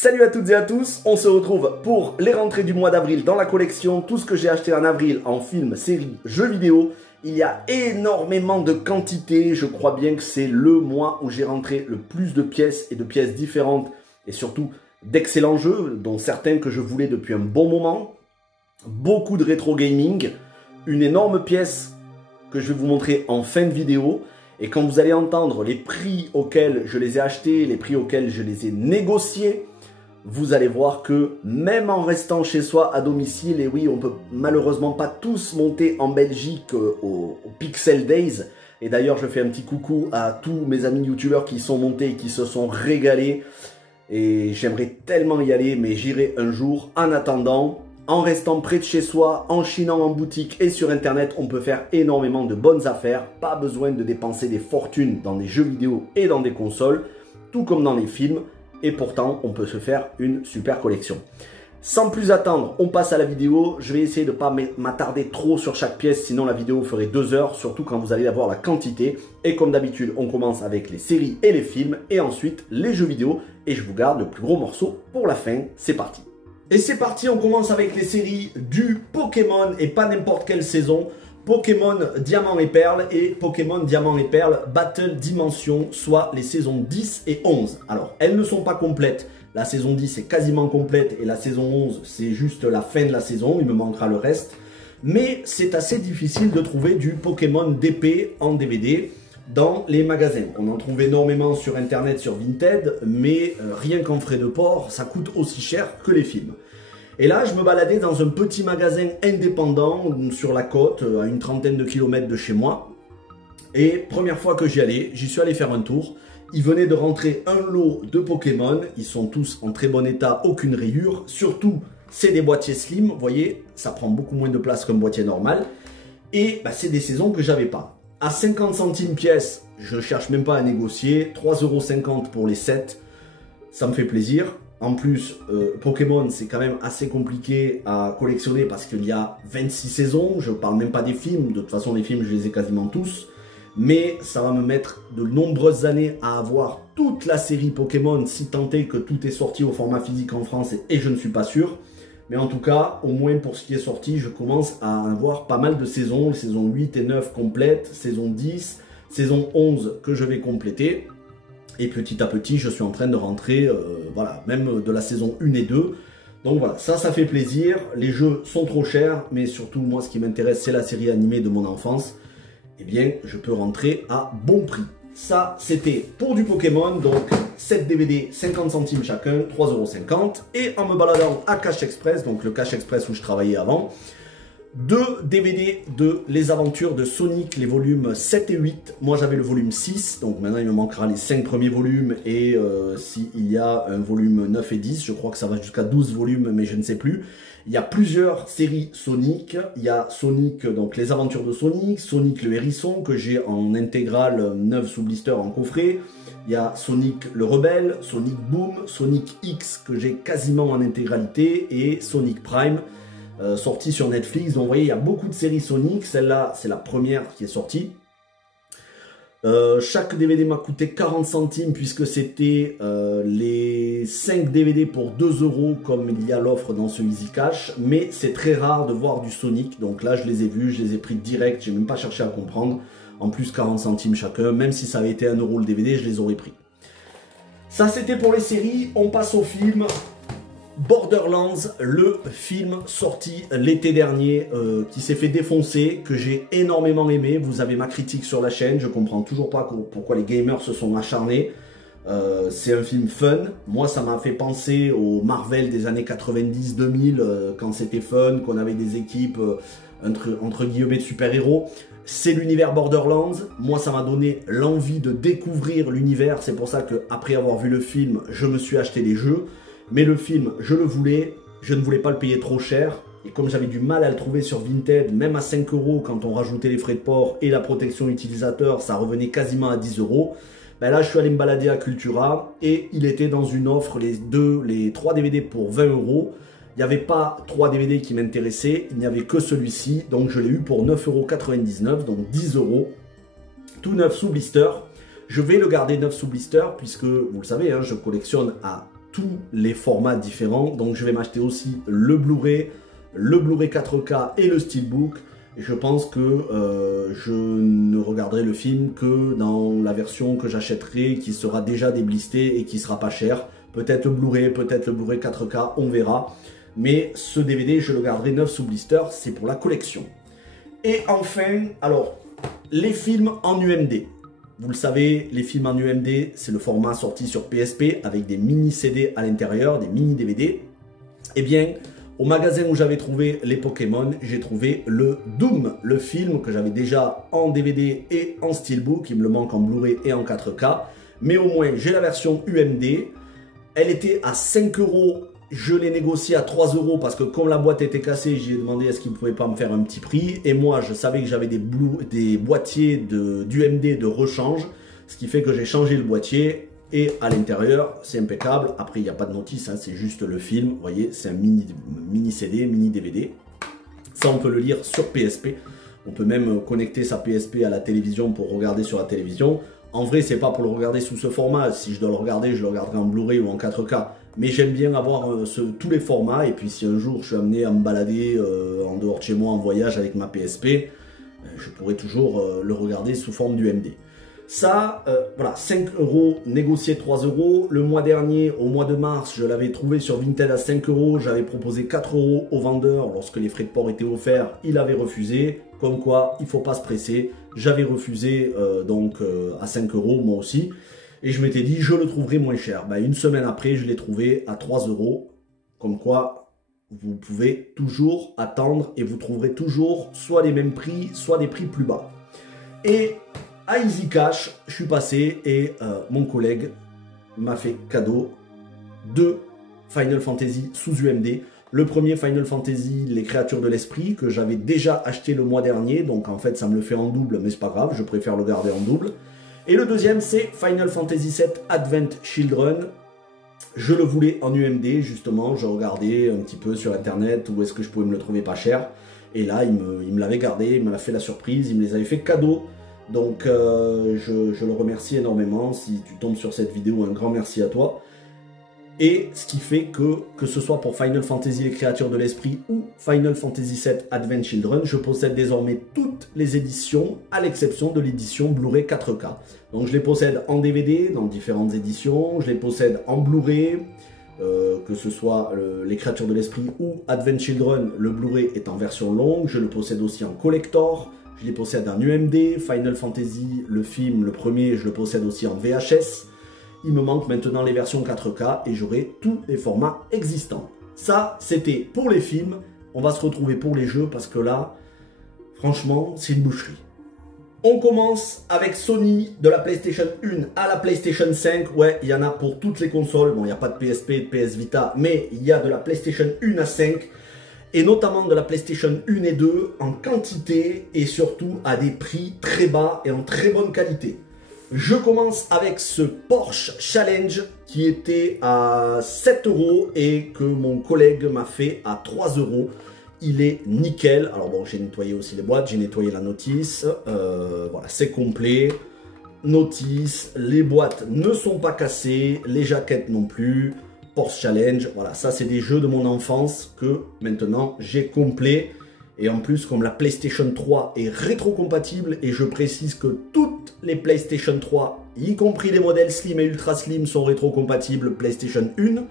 Salut à toutes et à tous, on se retrouve pour les rentrées du mois d'avril dans la collection. Tout ce que j'ai acheté en avril en film, série, jeux vidéo. Il y a énormément de quantité, je crois bien que c'est le mois où j'ai rentré le plus de pièces et de pièces différentes. Et surtout d'excellents jeux, dont certains que je voulais depuis un bon moment. Beaucoup de rétro gaming, une énorme pièce que je vais vous montrer en fin de vidéo. Et quand vous allez entendre les prix auxquels je les ai achetés, les prix auxquels je les ai négociés, vous allez voir que même en restant chez soi à domicile, et oui, on peut malheureusement pas tous monter en Belgique au Pixel Days. Et d'ailleurs, je fais un petit coucou à tous mes amis youtubeurs qui sont montés et qui se sont régalés. Et j'aimerais tellement y aller, mais j'irai un jour. En attendant, en restant près de chez soi, en chinant en boutique et sur internet, on peut faire énormément de bonnes affaires. Pas besoin de dépenser des fortunes dans des jeux vidéo et dans des consoles, tout comme dans les films. Et pourtant, on peut se faire une super collection. Sans plus attendre, on passe à la vidéo. Je vais essayer de ne pas m'attarder trop sur chaque pièce, sinon la vidéo ferait 2 heures, surtout quand vous allez avoir la quantité. Et comme d'habitude, on commence avec les séries et les films, et ensuite les jeux vidéo. Et je vous garde le plus gros morceau pour la fin. C'est parti. Et c'est parti, on commence avec les séries du Pokémon, et pas n'importe quelle saison. Pokémon Diamant et Perle et Pokémon Diamant et Perle Battle Dimension, soit les saisons 10 et 11. Alors, elles ne sont pas complètes. La saison 10 est quasiment complète et la saison 11, c'est juste la fin de la saison. Il me manquera le reste. Mais c'est assez difficile de trouver du Pokémon DP en DVD dans les magasins. On en trouve énormément sur Internet, sur Vinted, mais rien qu'en frais de port, ça coûte aussi cher que les films. Et là, je me baladais dans un petit magasin indépendant sur la côte, à une trentaine de kilomètres de chez moi. Et première fois que j'y allais, j'y suis allé faire un tour. Ils venaient de rentrer un lot de Pokémon. Ils sont tous en très bon état, aucune rayure. Surtout, c'est des boîtiers slim. Vous voyez, ça prend beaucoup moins de place qu'un boîtier normal. Et bah, c'est des saisons que j'avais pas. À 50 centimes pièce, je cherche même pas à négocier. 3,50 € pour les 7. Ça me fait plaisir. En plus, Pokémon, c'est quand même assez compliqué à collectionner parce qu'il y a 26 saisons. Je ne parle même pas des films. De toute façon, les films, je les ai quasiment tous. Mais ça va me mettre de nombreuses années à avoir toute la série Pokémon, si tant est que tout est sorti au format physique en France, et je ne suis pas sûr. Mais en tout cas, au moins pour ce qui est sorti, je commence à avoir pas mal de saisons. Les saisons 8 et 9 complètes, saison 10, saison 11 que je vais compléter. Et petit à petit, je suis en train de rentrer, voilà, même de la saison 1 et 2. Donc voilà, ça fait plaisir. Les jeux sont trop chers, mais surtout, moi, ce qui m'intéresse, c'est la série animée de mon enfance. Eh bien, je peux rentrer à bon prix. Ça, c'était pour du Pokémon, donc 7 DVD, 50 centimes chacun, 3,50 €. Et en me baladant à Cash Express, donc le Cash Express où je travaillais avant, 2 DVD de Les Aventures de Sonic, les volumes 7 et 8. Moi j'avais le volume 6, donc maintenant il me manquera les 5 premiers volumes. Et s'il y a un volume 9 et 10, je crois que ça va jusqu'à 12 volumes, mais je ne sais plus. Il y a plusieurs séries Sonic. Il y a Sonic, donc Les Aventures de Sonic, Sonic le Hérisson, que j'ai en intégrale 9 sous blister en coffret. Il y a Sonic le Rebelle, Sonic Boom, Sonic X, que j'ai quasiment en intégralité, et Sonic Prime, sorti sur Netflix. Donc vous voyez, il y a beaucoup de séries Sonic. Celle-là, c'est la première qui est sortie. Chaque DVD m'a coûté 40 centimes puisque c'était les 5 DVD pour 2 € comme il y a l'offre dans ce Easy Cash. Mais c'est très rare de voir du Sonic. Donc là, je les ai vus, je les ai pris direct. J'ai même pas cherché à comprendre. En plus, 40 centimes chacun. Même si ça avait été 1 € le DVD, je les aurais pris. Ça, c'était pour les séries. On passe au film. Borderlands, le film sorti l'été dernier, qui s'est fait défoncer, que j'ai énormément aimé. Vous avez ma critique sur la chaîne, je comprends toujours pas pourquoi les gamers se sont acharnés. C'est un film fun. Moi, ça m'a fait penser au Marvel des années 90-2000, quand c'était fun, qu'on avait des équipes entre guillemets de super-héros. C'est l'univers Borderlands. Moi, ça m'a donné l'envie de découvrir l'univers. C'est pour ça qu'après avoir vu le film, je me suis acheté les jeux. Mais le film, je le voulais, je ne voulais pas le payer trop cher. Et comme j'avais du mal à le trouver sur Vinted, même à 5 € quand on rajoutait les frais de port et la protection utilisateur, ça revenait quasiment à 10 €. Ben là, je suis allé me balader à Cultura et il était dans une offre, les 3 DVD pour 20 €. Il n'y avait pas 3 DVD qui m'intéressaient, il n'y avait que celui-ci. Donc je l'ai eu pour 9,99 €, donc 10 €. Tout neuf sous blister. Je vais le garder neuf sous blister puisque, vous le savez, hein, je collectionne à tous les formats différents. Donc je vais m'acheter aussi le Blu-ray 4K et le Steelbook. Et je pense que je ne regarderai le film que dans la version que j'achèterai, qui sera déjà déblistée et qui sera pas chère. Peut-être le Blu-ray 4K, on verra. Mais ce DVD, je le garderai neuf sous blister, c'est pour la collection. Et enfin, alors, les films en UMD. Vous le savez, les films en UMD, c'est le format sorti sur PSP avec des mini CD à l'intérieur, des mini DVD. Eh bien, au magasin où j'avais trouvé les Pokémon, j'ai trouvé le Doom, le film que j'avais déjà en DVD et en Steelbook. Il me le manque en Blu-ray et en 4K. Mais au moins, j'ai la version UMD. Elle était à 5 €. Je l'ai négocié à 3 € parce que comme la boîte était cassée, j'ai demandé est-ce qu'il ne pouvait pas me faire un petit prix. Et moi, je savais que j'avais des boîtiers d'UMD de rechange. Ce qui fait que j'ai changé le boîtier. Et à l'intérieur, c'est impeccable. Après, il n'y a pas de notice, hein, c'est juste le film. Vous voyez, c'est un mini CD, mini DVD. Ça, on peut le lire sur PSP. On peut même connecter sa PSP à la télévision pour regarder sur la télévision. En vrai, c'est pas pour le regarder sous ce format. Si je dois le regarder, je le regarderai en Blu-ray ou en 4K. Mais j'aime bien avoir tous les formats. Et puis, si un jour je suis amené à me balader en dehors de chez moi en voyage avec ma PSP, je pourrai toujours le regarder sous forme d'UMD. Ça, voilà, 5 € négocié 3 €. Le mois dernier, au mois de mars, je l'avais trouvé sur Vinted à 5 €. J'avais proposé 4 € au vendeur lorsque les frais de port étaient offerts. Il avait refusé. Comme quoi, il ne faut pas se presser. J'avais refusé à 5 € moi aussi. Et je m'étais dit, je le trouverai moins cher. Ben, une semaine après, je l'ai trouvé à 3 €. Comme quoi, vous pouvez toujours attendre et vous trouverez toujours soit les mêmes prix, soit des prix plus bas. Et à Easy Cash, je suis passé et mon collègue m'a fait cadeau 2 Final Fantasy sous UMD. Le premier Final Fantasy, les créatures de l'esprit, que j'avais déjà acheté le mois dernier. Donc en fait, ça me le fait en double, mais c'est pas grave, je préfère le garder en double. Et le deuxième, c'est Final Fantasy VII Advent Children. Je le voulais en UMD, justement. Je regardais un petit peu sur Internet où est-ce que je pouvais me le trouver pas cher. Et là, il me l'avait gardé, il me l'a fait la surprise, il me les avait fait cadeau. Donc je le remercie énormément. Si tu tombes sur cette vidéo, un grand merci à toi. Et ce qui fait que ce soit pour Final Fantasy les créatures de l'esprit ou Final Fantasy VII Advent Children, je possède désormais toutes les éditions à l'exception de l'édition Blu-ray 4K. Donc je les possède en DVD dans différentes éditions, je les possède en Blu-ray, que ce soit les créatures de l'esprit ou Advent Children, le Blu-ray est en version longue, je le possède aussi en collector. Je les possède en UMD, Final Fantasy, le film, le premier, je le possède aussi en VHS. Il me manque maintenant les versions 4K et j'aurai tous les formats existants. Ça, c'était pour les films. On va se retrouver pour les jeux parce que là, franchement, c'est une boucherie. On commence avec Sony, de la PlayStation 1 à la PlayStation 5. Ouais, il y en a pour toutes les consoles. Bon, il n'y a pas de PSP et de PS Vita, mais il y a de la PlayStation 1 à 5. Et notamment de la PlayStation 1 et 2 en quantité et surtout à des prix très bas et en très bonne qualité. Je commence avec ce Porsche Challenge qui était à 7 € et que mon collègue m'a fait à 3 €. Il est nickel. Alors bon, j'ai nettoyé aussi les boîtes, j'ai nettoyé la notice. Voilà, c'est complet. Notice, les boîtes ne sont pas cassées, les jaquettes non plus. Porsche Challenge, voilà, ça c'est des jeux de mon enfance que maintenant j'ai complet. Et en plus, comme la PlayStation 3 est rétro-compatible, et je précise que toutes les PlayStation 3, y compris les modèles Slim et Ultra Slim, sont rétro-compatibles PlayStation 1.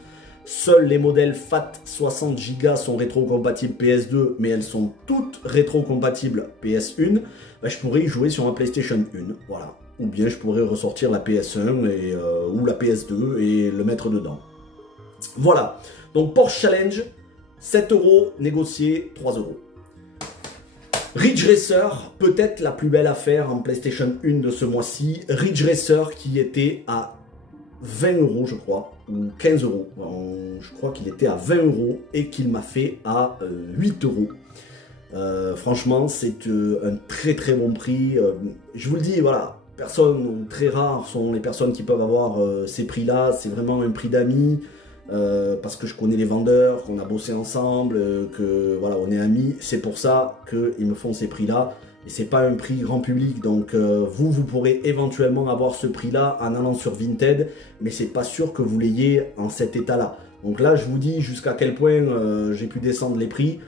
Seuls les modèles FAT 60 Go sont rétro-compatibles PS2, mais elles sont toutes rétro-compatibles PS1. Ben, je pourrais y jouer sur ma PlayStation 1, voilà. Ou bien je pourrais ressortir la PS1 ou la PS2 et le mettre dedans. Voilà, donc Porsche Challenge, 7 € négocié, 3 €. Ridge Racer, peut-être la plus belle affaire en PlayStation 1 de ce mois-ci. Ridge Racer qui était à 20 € je crois, ou 15 €. Je crois qu'il était à 20 € et qu'il m'a fait à 8 €. Franchement, c'est un très très bon prix. Je vous le dis, voilà, personnes très rares sont les personnes qui peuvent avoir ces prix-là. C'est vraiment un prix d'amis. Parce que je connais les vendeurs, qu'on a bossé ensemble, que voilà, on est amis, c'est pour ça qu'ils me font ces prix là. et c'est pas un prix grand public, donc vous pourrez éventuellement avoir ce prix-là en allant sur Vinted, mais c'est pas sûr que vous l'ayez en cet état-là. Donc là, je vous dis jusqu'à quel point j'ai pu descendre les prix,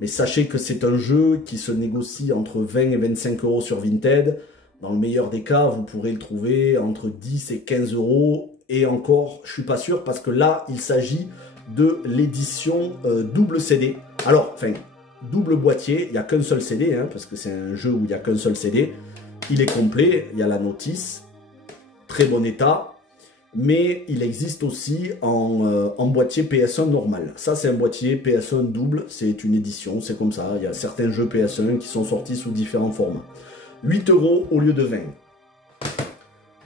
mais sachez que c'est un jeu qui se négocie entre 20 et 25 euros sur Vinted. Dans le meilleur des cas, vous pourrez le trouver entre 10 et 15 euros, et encore, je suis pas sûr, parce que là, il s'agit de l'édition double CD. Alors, enfin, double boîtier, il n'y a qu'un seul CD, hein, parce que c'est un jeu où il n'y a qu'un seul CD. Il est complet, il y a la notice, très bon état, mais il existe aussi en boîtier PS1 normal. Ça, c'est un boîtier PS1 double, c'est une édition, c'est comme ça. Il y a certains jeux PS1 qui sont sortis sous différents formats. 8 euros au lieu de 20.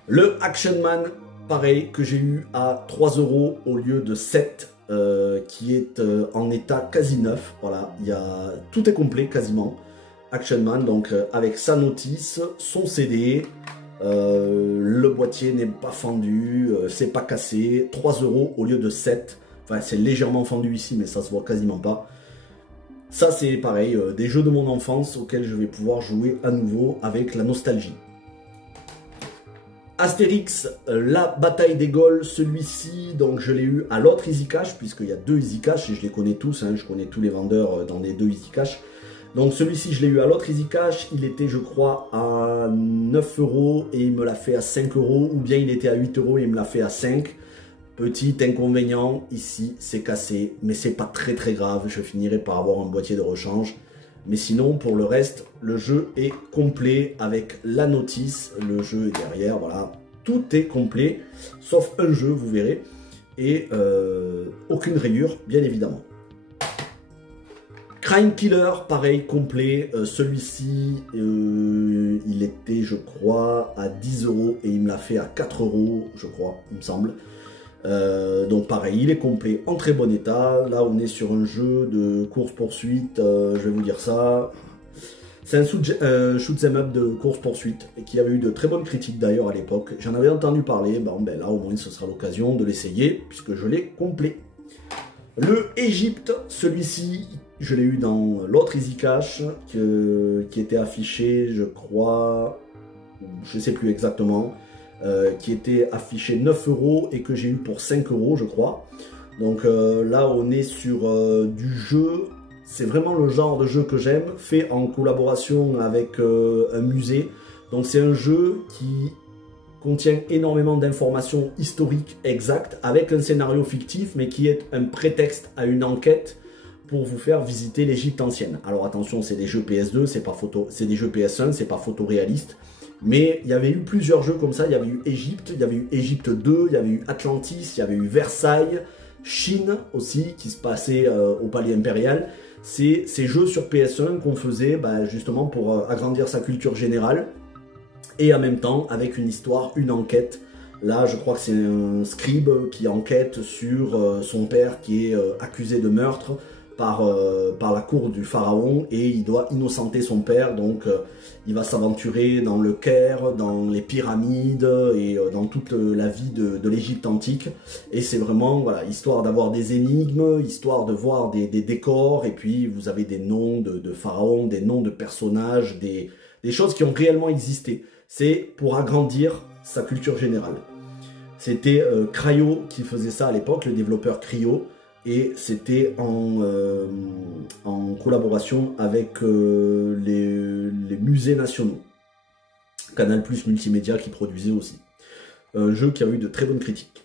Le Action Man, pareil, que j'ai eu à 3 euros au lieu de 7, qui est en état quasi neuf. Voilà, tout est complet quasiment. Action Man, donc avec sa notice, son CD, le boîtier n'est pas fendu, c'est pas cassé. 3 euros au lieu de 7. Enfin, c'est légèrement fendu ici, mais ça se voit quasiment pas. Ça, c'est pareil, des jeux de mon enfance auxquels je vais pouvoir jouer à nouveau avec la nostalgie. Astérix, la bataille des Gaules, celui-ci, donc je l'ai eu à l'autre Easy Cash, puisqu'il y a 2 Easy Cash, et je les connais tous, hein, je connais tous les vendeurs dans les 2 Easy Cash. Donc celui-ci, je l'ai eu à l'autre Easy Cash, il était, je crois, à 9 euros, et il me l'a fait à 5 euros, ou bien il était à 8 euros et il me l'a fait à 5. Petit inconvénient, ici, c'est cassé, mais c'est pas très grave, je finirai par avoir un boîtier de rechange. Mais sinon, pour le reste, le jeu est complet avec la notice, le jeu est derrière, voilà. Tout est complet, sauf un jeu, vous verrez, et aucune rayure, bien évidemment. Crime Killer, pareil, complet. Celui-ci, il était, je crois, à 10 euros et il me l'a fait à 4 euros, je crois, il me semble. Donc pareil, il est complet, en très bon état. Là on est sur un jeu de course-poursuite, je vais vous dire ça. C'est un shoot'em up de course-poursuite et qui avait eu de très bonnes critiques d'ailleurs à l'époque. J'en avais entendu parler, bon ben là au moins ce sera l'occasion de l'essayer puisque je l'ai complet. Le Égypte, celui-ci, je l'ai eu dans l'autre Easy Cash qui était affiché, je crois, je sais plus exactement. Qui était affiché 9 euros et que j'ai eu pour 5 euros, je crois. Donc là, on est sur du jeu. C'est vraiment le genre de jeu que j'aime, fait en collaboration avec un musée. Donc c'est un jeu qui contient énormément d'informations historiques exactes, avec un scénario fictif, mais qui est un prétexte à une enquête pour vous faire visiter l'Égypte ancienne. Alors attention, c'est des jeux PS2, c'est pas photo, c'est des jeux PS1, c'est pas photoréaliste. Mais il y avait eu plusieurs jeux comme ça, il y avait eu Égypte, il y avait eu Égypte 2, il y avait eu Atlantis, il y avait eu Versailles, Chine aussi, qui se passait au Palais Impérial. C'est ces jeux sur PS1 qu'on faisait justement pour agrandir sa culture générale, et en même temps avec une histoire, une enquête. Là, je crois que c'est un scribe qui enquête sur son père qui est accusé de meurtre par la cour du pharaon, et il doit innocenter son père, donc il va s'aventurer dans le Caire, dans les pyramides et dans toute la vie de l'Égypte antique. Et c'est vraiment, voilà, histoire d'avoir des énigmes, histoire de voir des décors, et puis vous avez des noms de pharaons, des noms de personnages, des choses qui ont réellement existé. C'est pour agrandir sa culture générale. C'était Cryo qui faisait ça à l'époque, le développeur Cryo. Et c'était en collaboration avec les musées nationaux. Canal+ Multimédia qui produisait aussi. Un jeu qui a eu de très bonnes critiques.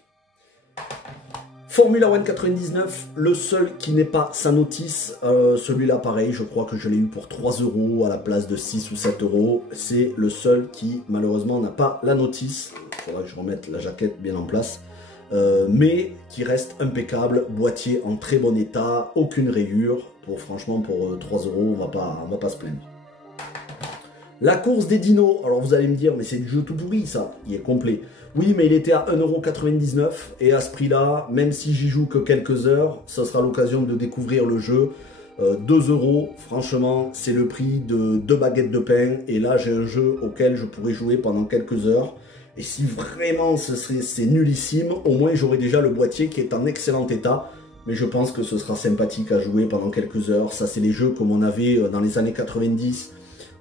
Formula One 99, le seul qui n'est pas sa notice. Celui-là pareil, je crois que je l'ai eu pour 3 euros à la place de 6 ou 7 euros. C'est le seul qui malheureusement n'a pas la notice. Il faudra que je remette la jaquette bien en place. Mais qui reste impeccable, boîtier en très bon état, aucune rayure. Franchement, pour 3 euros, on va pas se plaindre. La course des dinos, alors vous allez me dire, mais c'est du jeu tout pourri ça, il est complet. Oui, mais il était à 1,99 € et à ce prix-là, même si j'y joue que quelques heures, ça sera l'occasion de découvrir le jeu. 2 €, franchement, c'est le prix de 2 baguettes de pain, et là j'ai un jeu auquel je pourrais jouer pendant quelques heures. Et si vraiment c'est nullissime, au moins j'aurai déjà le boîtier qui est en excellent état. Mais je pense que ce sera sympathique à jouer pendant quelques heures. Ça, c'est les jeux comme on avait dans les années 90,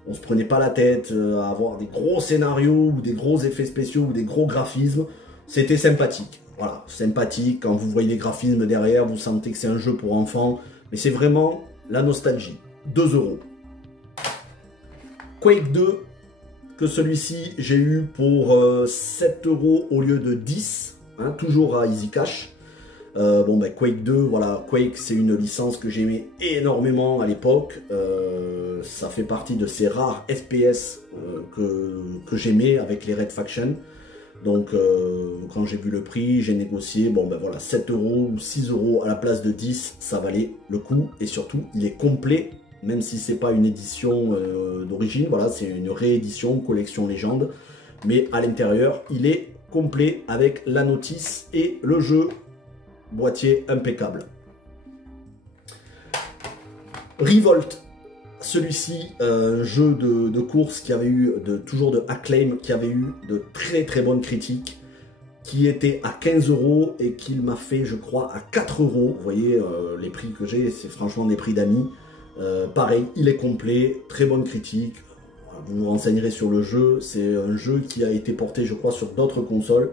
On se prenait pas la tête à avoir des gros scénarios ou des gros effets spéciaux ou des gros graphismes. C'était sympathique. Voilà, sympathique. Quand vous voyez les graphismes derrière, vous sentez que c'est un jeu pour enfants. Mais c'est vraiment la nostalgie. 2 €. Quake 2, que celui-ci, j'ai eu pour 7 € au lieu de 10. Hein, toujours à Easy Cash. Bon ben Quake 2, voilà, Quake c'est une licence que j'aimais énormément à l'époque, ça fait partie de ces rares FPS que j'aimais avec les Red Faction, donc quand j'ai vu le prix, j'ai négocié, bon ben voilà, 7 € ou 6 € à la place de 10, ça valait le coup, et surtout il est complet, même si c'est pas une édition d'origine, voilà, c'est une réédition, collection légende, mais à l'intérieur il est complet avec la notice et le jeu. Boîtier impeccable. Revolt, celui-ci, jeu de course qui avait eu toujours de Acclaim, qui avait eu de très bonnes critiques, qui était à 15 € et qu'il m'a fait, je crois, à 4 €. Vous voyez, les prix que j'ai, c'est franchement des prix d'amis. Pareil, il est complet, très bonne critique. Vous vous renseignerez sur le jeu. C'est un jeu qui a été porté, je crois, sur d'autres consoles.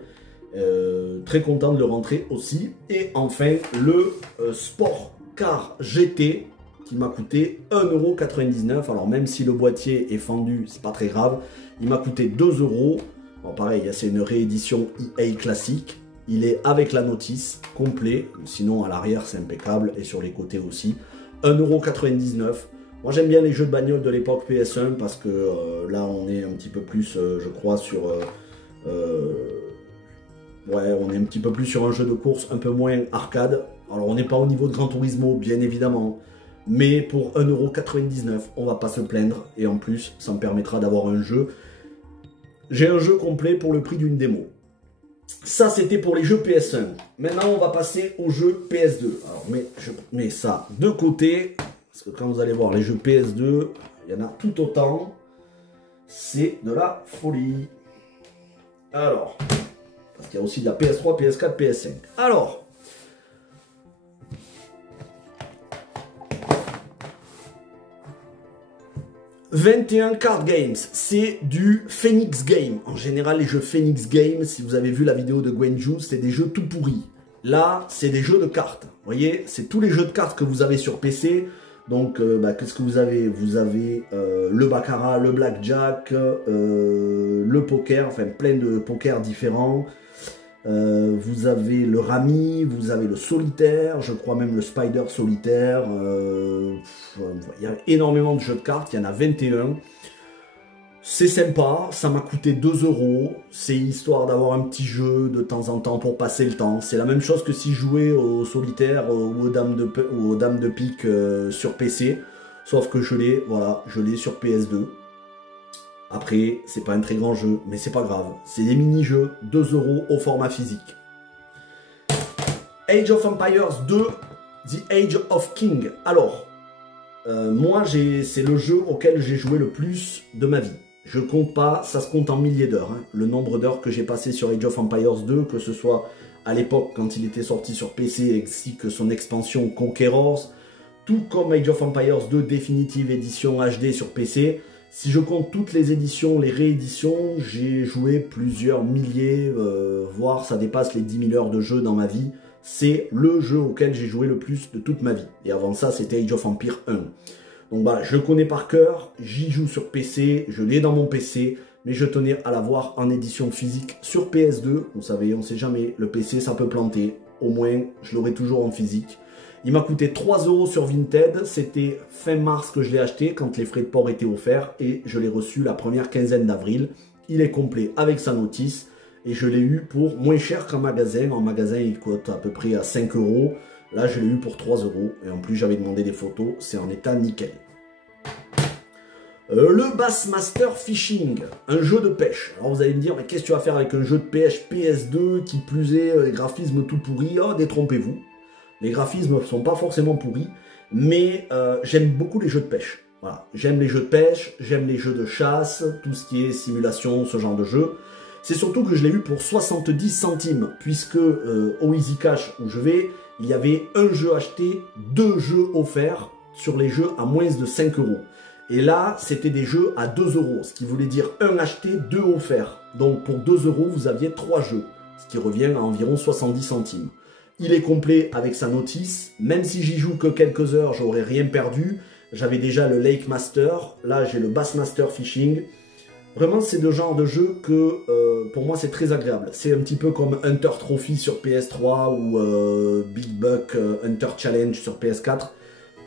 Très content de le rentrer aussi. Et enfin le Sport Car GT qui m'a coûté 1,99 €. Alors même si le boîtier est fendu, c'est pas très grave, il m'a coûté 2 €. Bon, pareil, c'est une réédition EA classique, il est avec la notice complet, sinon à l'arrière c'est impeccable et sur les côtés aussi. 1,99 €. Moi j'aime bien les jeux de bagnole de l'époque PS1 parce que là on est un petit peu plus je crois sur ouais, on est un petit peu plus sur un jeu de course, un peu moins arcade. Alors, on n'est pas au niveau de Gran Turismo, bien évidemment. Mais pour 1,99 €, on va pas se plaindre. Et en plus, ça me permettra d'avoir un jeu. J'ai un jeu complet pour le prix d'une démo. Ça, c'était pour les jeux PS1. Maintenant, on va passer aux jeux PS2. Alors, je mets ça de côté. Parce que quand vous allez voir les jeux PS2, il y en a tout autant. C'est de la folie. Alors... il y a aussi de la PS3, PS4, PS5. Alors, « 21 Card Games », c'est du Phoenix Game. En général, les jeux Phoenix Game, si vous avez vu la vidéo de Gwenju, c'est des jeux tout pourris. Là, c'est des jeux de cartes. Vous voyez, c'est tous les jeux de cartes que vous avez sur PC. Donc, qu'est-ce que vous avez? Vous avez le baccarat, le blackjack, le poker, enfin plein de pokers différents. Vous avez le rami, vous avez le solitaire, je crois même le spider solitaire. Il y a énormément de jeux de cartes, il y en a 21. C'est sympa, ça m'a coûté 2 €. C'est histoire d'avoir un petit jeu de temps en temps pour passer le temps. C'est la même chose que si je jouais au solitaire ou aux dames de pique sur PC. Sauf que je l'ai, voilà, je l'ai sur PS2. Après, c'est pas un très grand jeu, mais c'est pas grave. C'est des mini-jeux, 2 € au format physique. Age of Empires 2, The Age of King. Alors, moi, c'est le jeu auquel j'ai joué le plus de ma vie. Je compte pas, ça se compte en milliers d'heures. Hein. Le nombre d'heures que j'ai passé sur Age of Empires 2, que ce soit à l'époque quand il était sorti sur PC, ainsi que son expansion Conquerors, tout comme Age of Empires 2 Definitive Edition HD sur PC. Si je compte toutes les éditions, les rééditions, j'ai joué plusieurs milliers, voire ça dépasse les 10 000 heures de jeu dans ma vie. C'est le jeu auquel j'ai joué le plus de toute ma vie. Et avant ça, c'était Age of Empires 1. Donc voilà, je le connais par cœur, j'y joue sur PC, je l'ai dans mon PC, mais je tenais à l'avoir en édition physique sur PS2. Vous savez, on ne sait jamais, le PC ça peut planter. Au moins, je l'aurai toujours en physique. Il m'a coûté 3 € sur Vinted, c'était fin mars que je l'ai acheté quand les frais de port étaient offerts et je l'ai reçu la première quinzaine d'avril. Il est complet avec sa notice et je l'ai eu pour moins cher qu'en magasin. En magasin, il coûte à peu près à 5 €. Là, je l'ai eu pour 3 € et en plus, j'avais demandé des photos, c'est en état nickel. Le Bassmaster Fishing, un jeu de pêche. Alors vous allez me dire, mais qu'est-ce que tu vas faire avec un jeu de pêche PS2 qui plus est, les graphismes tout pourris? Oh, détrompez-vous. Les graphismes ne sont pas forcément pourris, mais j'aime beaucoup les jeux de pêche. Voilà. J'aime les jeux de pêche, j'aime les jeux de chasse, tout ce qui est simulation, ce genre de jeu. C'est surtout que je l'ai eu pour 70 centimes, puisque au Easy Cash où je vais, il y avait un jeu acheté, 2 jeux offerts sur les jeux à moins de 5 €. Et là, c'était des jeux à 2 euros, ce qui voulait dire un acheté, 2 offerts. Donc pour 2 euros, vous aviez 3 jeux, ce qui revient à environ 70 centimes. Il est complet avec sa notice, même si j'y joue que quelques heures, j'aurais rien perdu. J'avais déjà le Lake Master, là j'ai le Bassmaster Fishing. Vraiment, c'est le genre de jeu que, pour moi, c'est très agréable. C'est un petit peu comme Hunter Trophy sur PS3 ou Big Buck Hunter Challenge sur PS4.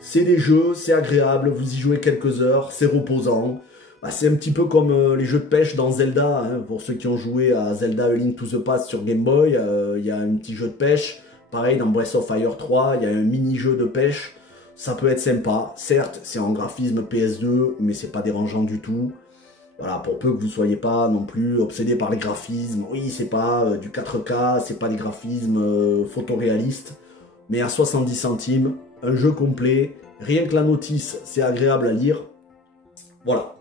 C'est des jeux, c'est agréable, vous y jouez quelques heures, c'est reposant. Bah, c'est un petit peu comme les jeux de pêche dans Zelda. Hein. Pour ceux qui ont joué à Zelda A Link to the Past sur Game Boy, y a un petit jeu de pêche. Pareil, dans Breath of Fire 3, il y a un mini-jeu de pêche. Ça peut être sympa. Certes, c'est en graphisme PS2, mais c'est pas dérangeant du tout. Voilà, pour peu que vous ne soyez pas non plus obsédé par les graphismes. Oui, c'est pas du 4K, c'est pas des graphismes photoréalistes. Mais à 70 centimes, un jeu complet. Rien que la notice, c'est agréable à lire. Voilà.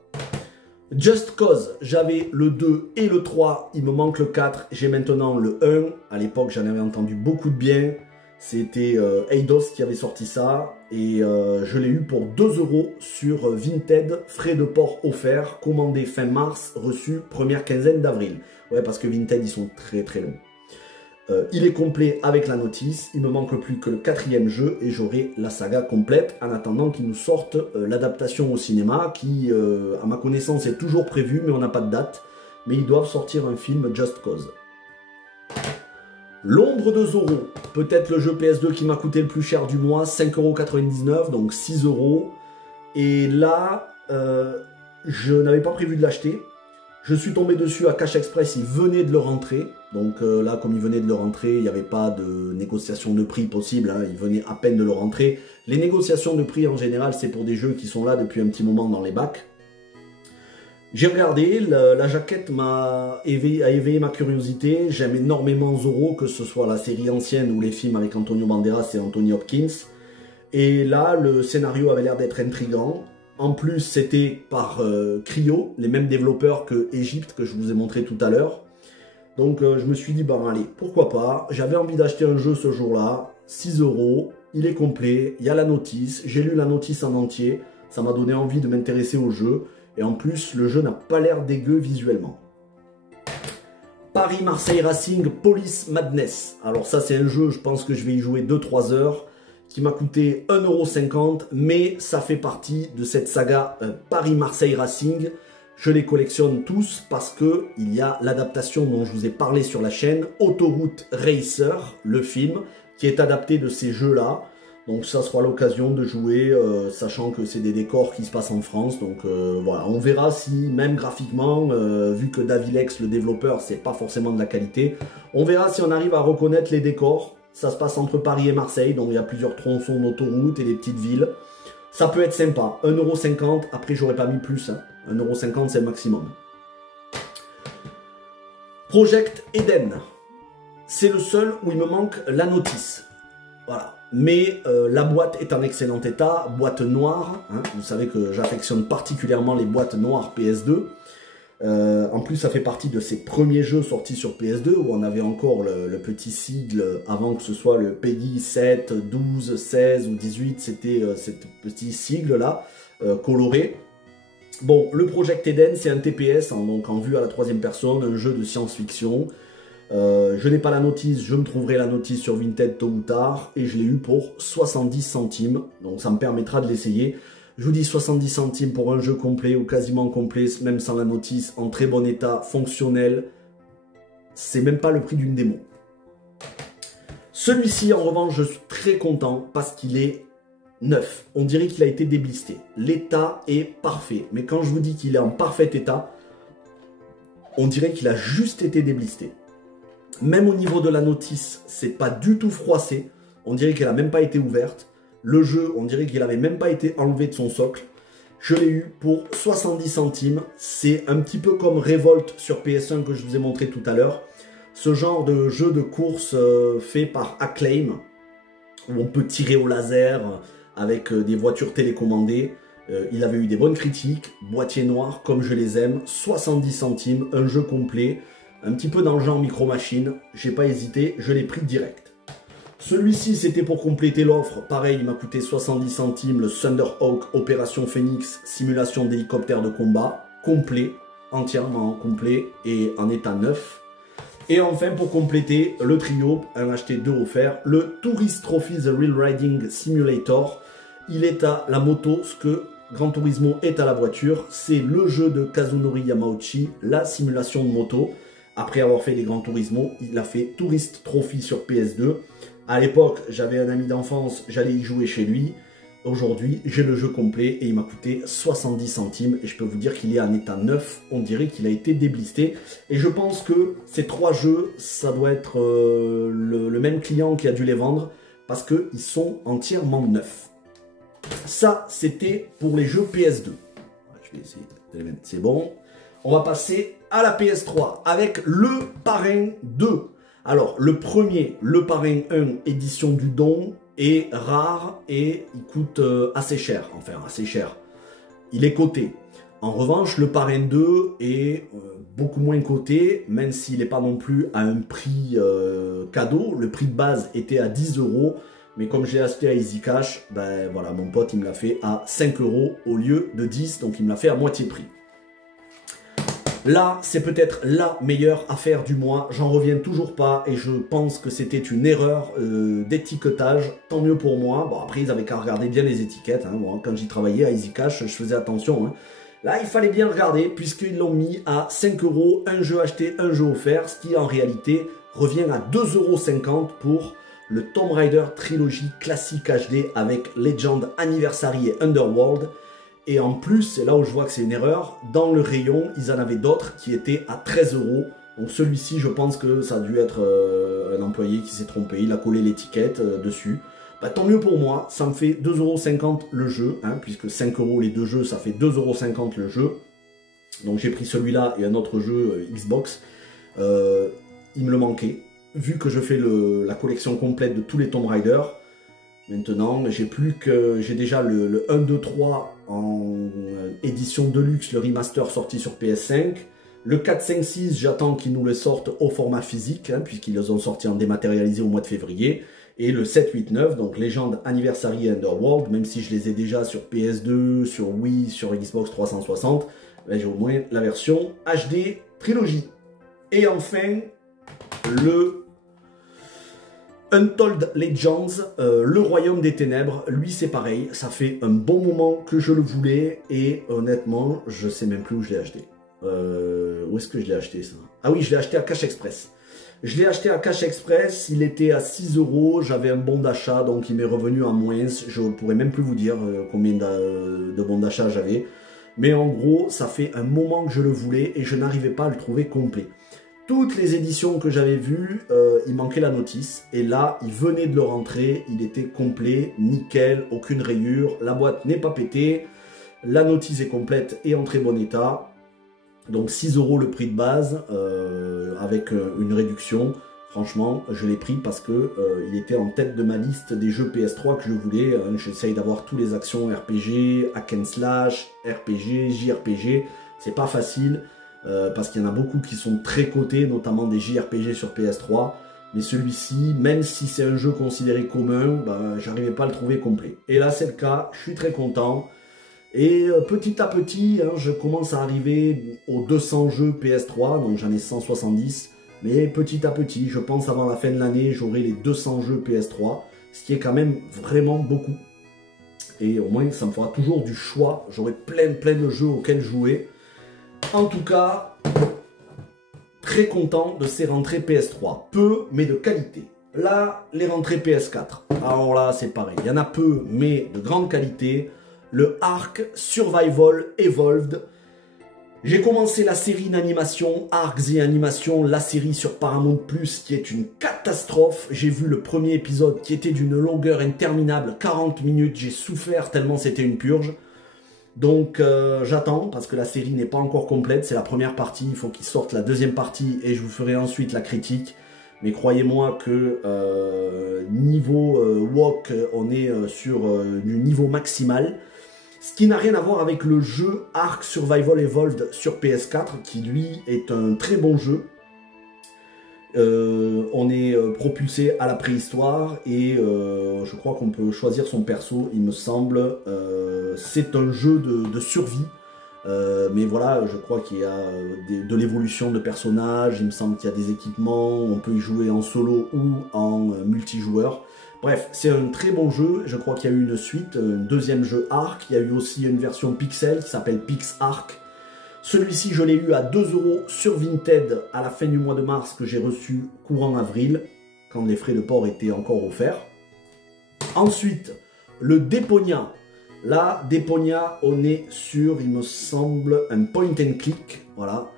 Just Cause, j'avais le 2 et le 3. Il me manque le 4. J'ai maintenant le 1. À l'époque, j'en avais entendu beaucoup de bien. C'était Eidos qui avait sorti ça. Et je l'ai eu pour 2 euros sur Vinted, frais de port offerts, commandé fin mars, reçu première quinzaine d'avril. Ouais, parce que Vinted, ils sont très très longs. Il est complet avec la notice, il me manque plus que le 4e jeu et j'aurai la saga complète en attendant qu'ils nous sortent l'adaptation au cinéma qui, à ma connaissance, est toujours prévue, mais on n'a pas de date. Mais ils doivent sortir un film Just Cause. L'ombre de Zorro, peut-être le jeu PS2 qui m'a coûté le plus cher du mois, 5,99 €, donc 6 €. Et là, je n'avais pas prévu de l'acheter. Je suis tombé dessus à Cash Express, il venait de le rentrer. Donc là, comme il venait de le rentrer, il n'y avait pas de négociation de prix possible, hein, il venait à peine de le rentrer. Les négociations de prix en général, c'est pour des jeux qui sont là depuis un petit moment dans les bacs. J'ai regardé, la jaquette a éveillé ma curiosité. J'aime énormément Zorro, que ce soit la série ancienne ou les films avec Antonio Banderas et Anthony Hopkins. Et là, le scénario avait l'air d'être intriguant. En plus, c'était par Cryo, les mêmes développeurs que Egypte, que je vous ai montré tout à l'heure. Donc je me suis dit, bon allez, pourquoi pas. J'avais envie d'acheter un jeu ce jour-là, 6 €, il est complet, il y a la notice. J'ai lu la notice en entier, ça m'a donné envie de m'intéresser au jeu. Et en plus, le jeu n'a pas l'air dégueu visuellement. Paris-Marseille Racing Police Madness. Alors ça, c'est un jeu, je pense que je vais y jouer 2-3 heures, qui m'a coûté 1,50 €, mais ça fait partie de cette saga Paris-Marseille Racing. Je les collectionne tous parce que il y a l'adaptation dont je vous ai parlé sur la chaîne, Autoroute Racer, le film, qui est adapté de ces jeux-là. Donc ça sera l'occasion de jouer, sachant que c'est des décors qui se passent en France. Donc voilà, on verra si même graphiquement, vu que Davilex, le développeur, c'est pas forcément de la qualité, on verra si on arrive à reconnaître les décors. Ça se passe entre Paris et Marseille, donc il y a plusieurs tronçons d'autoroute et des petites villes. Ça peut être sympa, 1,50 €, après j'aurais pas mis plus, hein. 1,50 € c'est le maximum. Project Eden, c'est le seul où il me manque la notice. Voilà. Mais la boîte est en excellent état, boîte noire, hein. Vous savez que j'affectionne particulièrement les boîtes noires PS2. En plus, ça fait partie de ces premiers jeux sortis sur PS2 où on avait encore le petit sigle avant que ce soit le PEGI 7, 12, 16 ou 18, c'était ce petit sigle là, coloré. Bon, le Project Eden, c'est un TPS, hein, donc en vue à la 3e personne, un jeu de science-fiction. Je n'ai pas la notice, je me trouverai la notice sur Vinted tôt ou tard, et je l'ai eu pour 70 centimes, donc ça me permettra de l'essayer. Je vous dis 70 centimes pour un jeu complet ou quasiment complet, même sans la notice, en très bon état, fonctionnel. C'est même pas le prix d'une démo. Celui-ci, en revanche, je suis très content parce qu'il est neuf. On dirait qu'il a été déblisté. L'état est parfait. Mais quand je vous dis qu'il est en parfait état, on dirait qu'il a juste été déblisté. Même au niveau de la notice, c'est pas du tout froissé. On dirait qu'elle a même pas été ouverte. Le jeu, on dirait qu'il avait même pas été enlevé de son socle. Je l'ai eu pour 70 centimes. C'est un petit peu comme Revolt sur PS1 que je vous ai montré tout à l'heure. Ce genre de jeu de course fait par Acclaim, où on peut tirer au laser avec des voitures télécommandées. Il avait eu des bonnes critiques. Boîtier noir, comme je les aime. 70 centimes, un jeu complet. Un petit peu dans le genre micro-machine. J'ai pas hésité, je l'ai pris direct. Celui-ci, c'était pour compléter l'offre. Pareil, il m'a coûté 70 centimes. Le Thunderhawk Opération Phoenix, simulation d'hélicoptère de combat, complet, entièrement complet et en état neuf. Et enfin, pour compléter le trio, un acheté 2 offert, le Tourist Trophy The Real Riding Simulator. Il est à la moto, ce que Gran Turismo est à la voiture. C'est le jeu de Kazunori Yamauchi, la simulation de moto. Après avoir fait les Gran Turismo, il a fait Tourist Trophy sur PS2. À l'époque, j'avais un ami d'enfance, j'allais y jouer chez lui. Aujourd'hui, j'ai le jeu complet et il m'a coûté 70 centimes. Et je peux vous dire qu'il est en état neuf. On dirait qu'il a été déblisté. Et je pense que ces 3 jeux, ça doit être le même client qui a dû les vendre. Parce qu'ils sont entièrement neufs. Ça, c'était pour les jeux PS2. Je vais essayer de les mettre. C'est bon. On va passer à la PS3 avec le Parrain 2. Alors, le premier, le Parrain 1, édition du don, est rare et il coûte assez cher. Enfin, assez cher. Il est coté. En revanche, le Parrain 2 est beaucoup moins coté, même s'il n'est pas non plus à un prix cadeau. Le prix de base était à 10 €. Mais comme j'ai acheté à Easy Cash, ben voilà, mon pote, il me l'a fait à 5 € au lieu de 10. Donc, il me l'a fait à moitié prix. Là, c'est peut-être la meilleure affaire du mois. J'en reviens toujours pas et je pense que c'était une erreur d'étiquetage. Tant mieux pour moi. Bon, après, ils avaient qu'à regarder bien les étiquettes. Hein. Bon, quand j'y travaillais à Easy Cash, je faisais attention. Hein. Là, il fallait bien regarder puisqu'ils l'ont mis à 5 €, un jeu acheté, un jeu offert. Ce qui, en réalité, revient à 2,50 € pour le Tomb Raider Trilogy Classic HD avec Legend Anniversary et Underworld. Et en plus, c'est là où je vois que c'est une erreur, dans le rayon, ils en avaient d'autres qui étaient à 13 €. Donc celui-ci, je pense que ça a dû être un employé qui s'est trompé, il a collé l'étiquette dessus. Bah, tant mieux pour moi, ça me fait 2,50 € le jeu, hein, puisque 5 € les deux jeux, ça fait 2,50 € le jeu. Donc j'ai pris celui-là et un autre jeu Xbox. Il me le manquait, vu que je fais la collection complète de tous les Tomb Raider. Maintenant, j'ai déjà le 1, 2, 3 en édition Deluxe, le remaster sorti sur PS5. Le 4, 5, 6, j'attends qu'ils nous le sortent au format physique, hein, puisqu'ils les ont sortis en dématérialisé au mois de février. Et le 7, 8, 9, donc Legend Anniversary et Underworld, même si je les ai déjà sur PS2, sur Wii, sur Xbox 360, ben j'ai au moins la version HD Trilogy. Et enfin, le Untold Legends, le Royaume des Ténèbres, lui c'est pareil, ça fait un bon moment que je le voulais et honnêtement, je sais même plus où je l'ai acheté. Où est-ce que je l'ai acheté ça? Ah oui, je l'ai acheté à Cash Express. Je l'ai acheté à Cash Express, il était à 6 €, j'avais un bon d'achat, donc il m'est revenu à moins. Je ne pourrais même plus vous dire combien de bons d'achat j'avais. Mais en gros, ça fait un moment que je le voulais et je n'arrivais pas à le trouver complet. Toutes les éditions que j'avais vues, il manquait la notice. Et là, il venait de le rentrer, il était complet, nickel, aucune rayure. La boîte n'est pas pétée, la notice est complète et en très bon état. Donc 6 € le prix de base, avec une réduction. Franchement, je l'ai pris parce que il était en tête de ma liste des jeux PS3 que je voulais. J'essaye d'avoir tous les actions RPG, hack and slash, RPG, JRPG. C'est pas facile. Parce qu'il y en a beaucoup qui sont très cotés, notamment des JRPG sur PS3. Mais celui-ci, même si c'est un jeu considéré commun, ben, j'arrivais pas à le trouver complet. Et là, c'est le cas, je suis très content. Et petit à petit, hein, je commence à arriver aux 200 jeux PS3, donc j'en ai 170. Mais petit à petit, je pense avant la fin de l'année, j'aurai les 200 jeux PS3, ce qui est quand même vraiment beaucoup. Et au moins, ça me fera toujours du choix. J'aurai plein de jeux auxquels jouer. En tout cas, très content de ces rentrées PS3. Peu, mais de qualité. Là, les rentrées PS4. Alors là, c'est pareil. Il y en a peu, mais de grande qualité. Le Ark Survival Evolved. J'ai commencé la série d'animation, Arks et Animation, la série sur Paramount+, qui est une catastrophe. J'ai vu le premier épisode qui était d'une longueur interminable, 40 minutes. J'ai souffert tellement c'était une purge. Donc j'attends parce que la série n'est pas encore complète, c'est la première partie, il faut qu'il sorte la deuxième partie et je vous ferai ensuite la critique. Mais croyez-moi que niveau WoK, on est sur du niveau maximal. Ce qui n'a rien à voir avec le jeu Ark Survival Evolved sur PS4, qui lui est un très bon jeu. On est propulsé à la préhistoire et je crois qu'on peut choisir son perso, il me semble. C'est un jeu de survie. Mais voilà, je crois qu'il y a de l'évolution de personnages, il me semble qu'il y a des équipements, on peut y jouer en solo ou en multijoueur. Bref, c'est un très bon jeu, je crois qu'il y a eu une suite, un deuxième jeu Ark, il y a eu aussi une version Pixel qui s'appelle PixArk. Celui-ci, je l'ai eu à 2 € sur Vinted à la fin du mois de mars que j'ai reçu courant avril, quand les frais de port étaient encore offerts. Ensuite, le Deponia. Là, Deponia, on est sur, il me semble, un point and click. Voilà.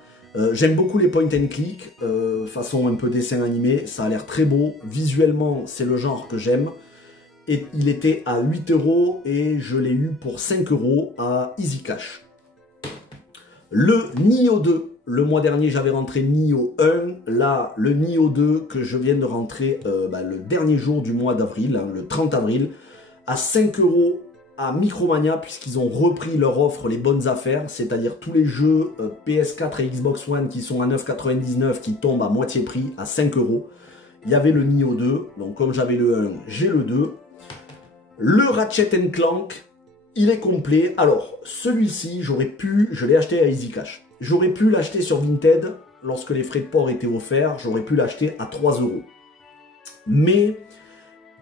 J'aime beaucoup les point and click, façon un peu dessin animé. Ça a l'air très beau. Visuellement, c'est le genre que j'aime. Et il était à 8 € et je l'ai eu pour 5 € à Easy Cash. Le Nioh 2. Le mois dernier, j'avais rentré Nioh 1. Là, le Nioh 2 que je viens de rentrer le dernier jour du mois d'avril, hein, le 30 avril, à 5 € à Micromania, puisqu'ils ont repris leur offre Les Bonnes Affaires, c'est-à-dire tous les jeux PS4 et Xbox One qui sont à 9,99 qui tombent à moitié prix, à 5 €. Il y avait le Nioh 2, donc comme j'avais le 1, j'ai le 2. Le Ratchet & Clank, il est complet. Alors, celui-ci, je l'ai acheté à Easy Cash. J'aurais pu l'acheter sur Vinted, lorsque les frais de port étaient offerts, j'aurais pu l'acheter à 3 €. Mais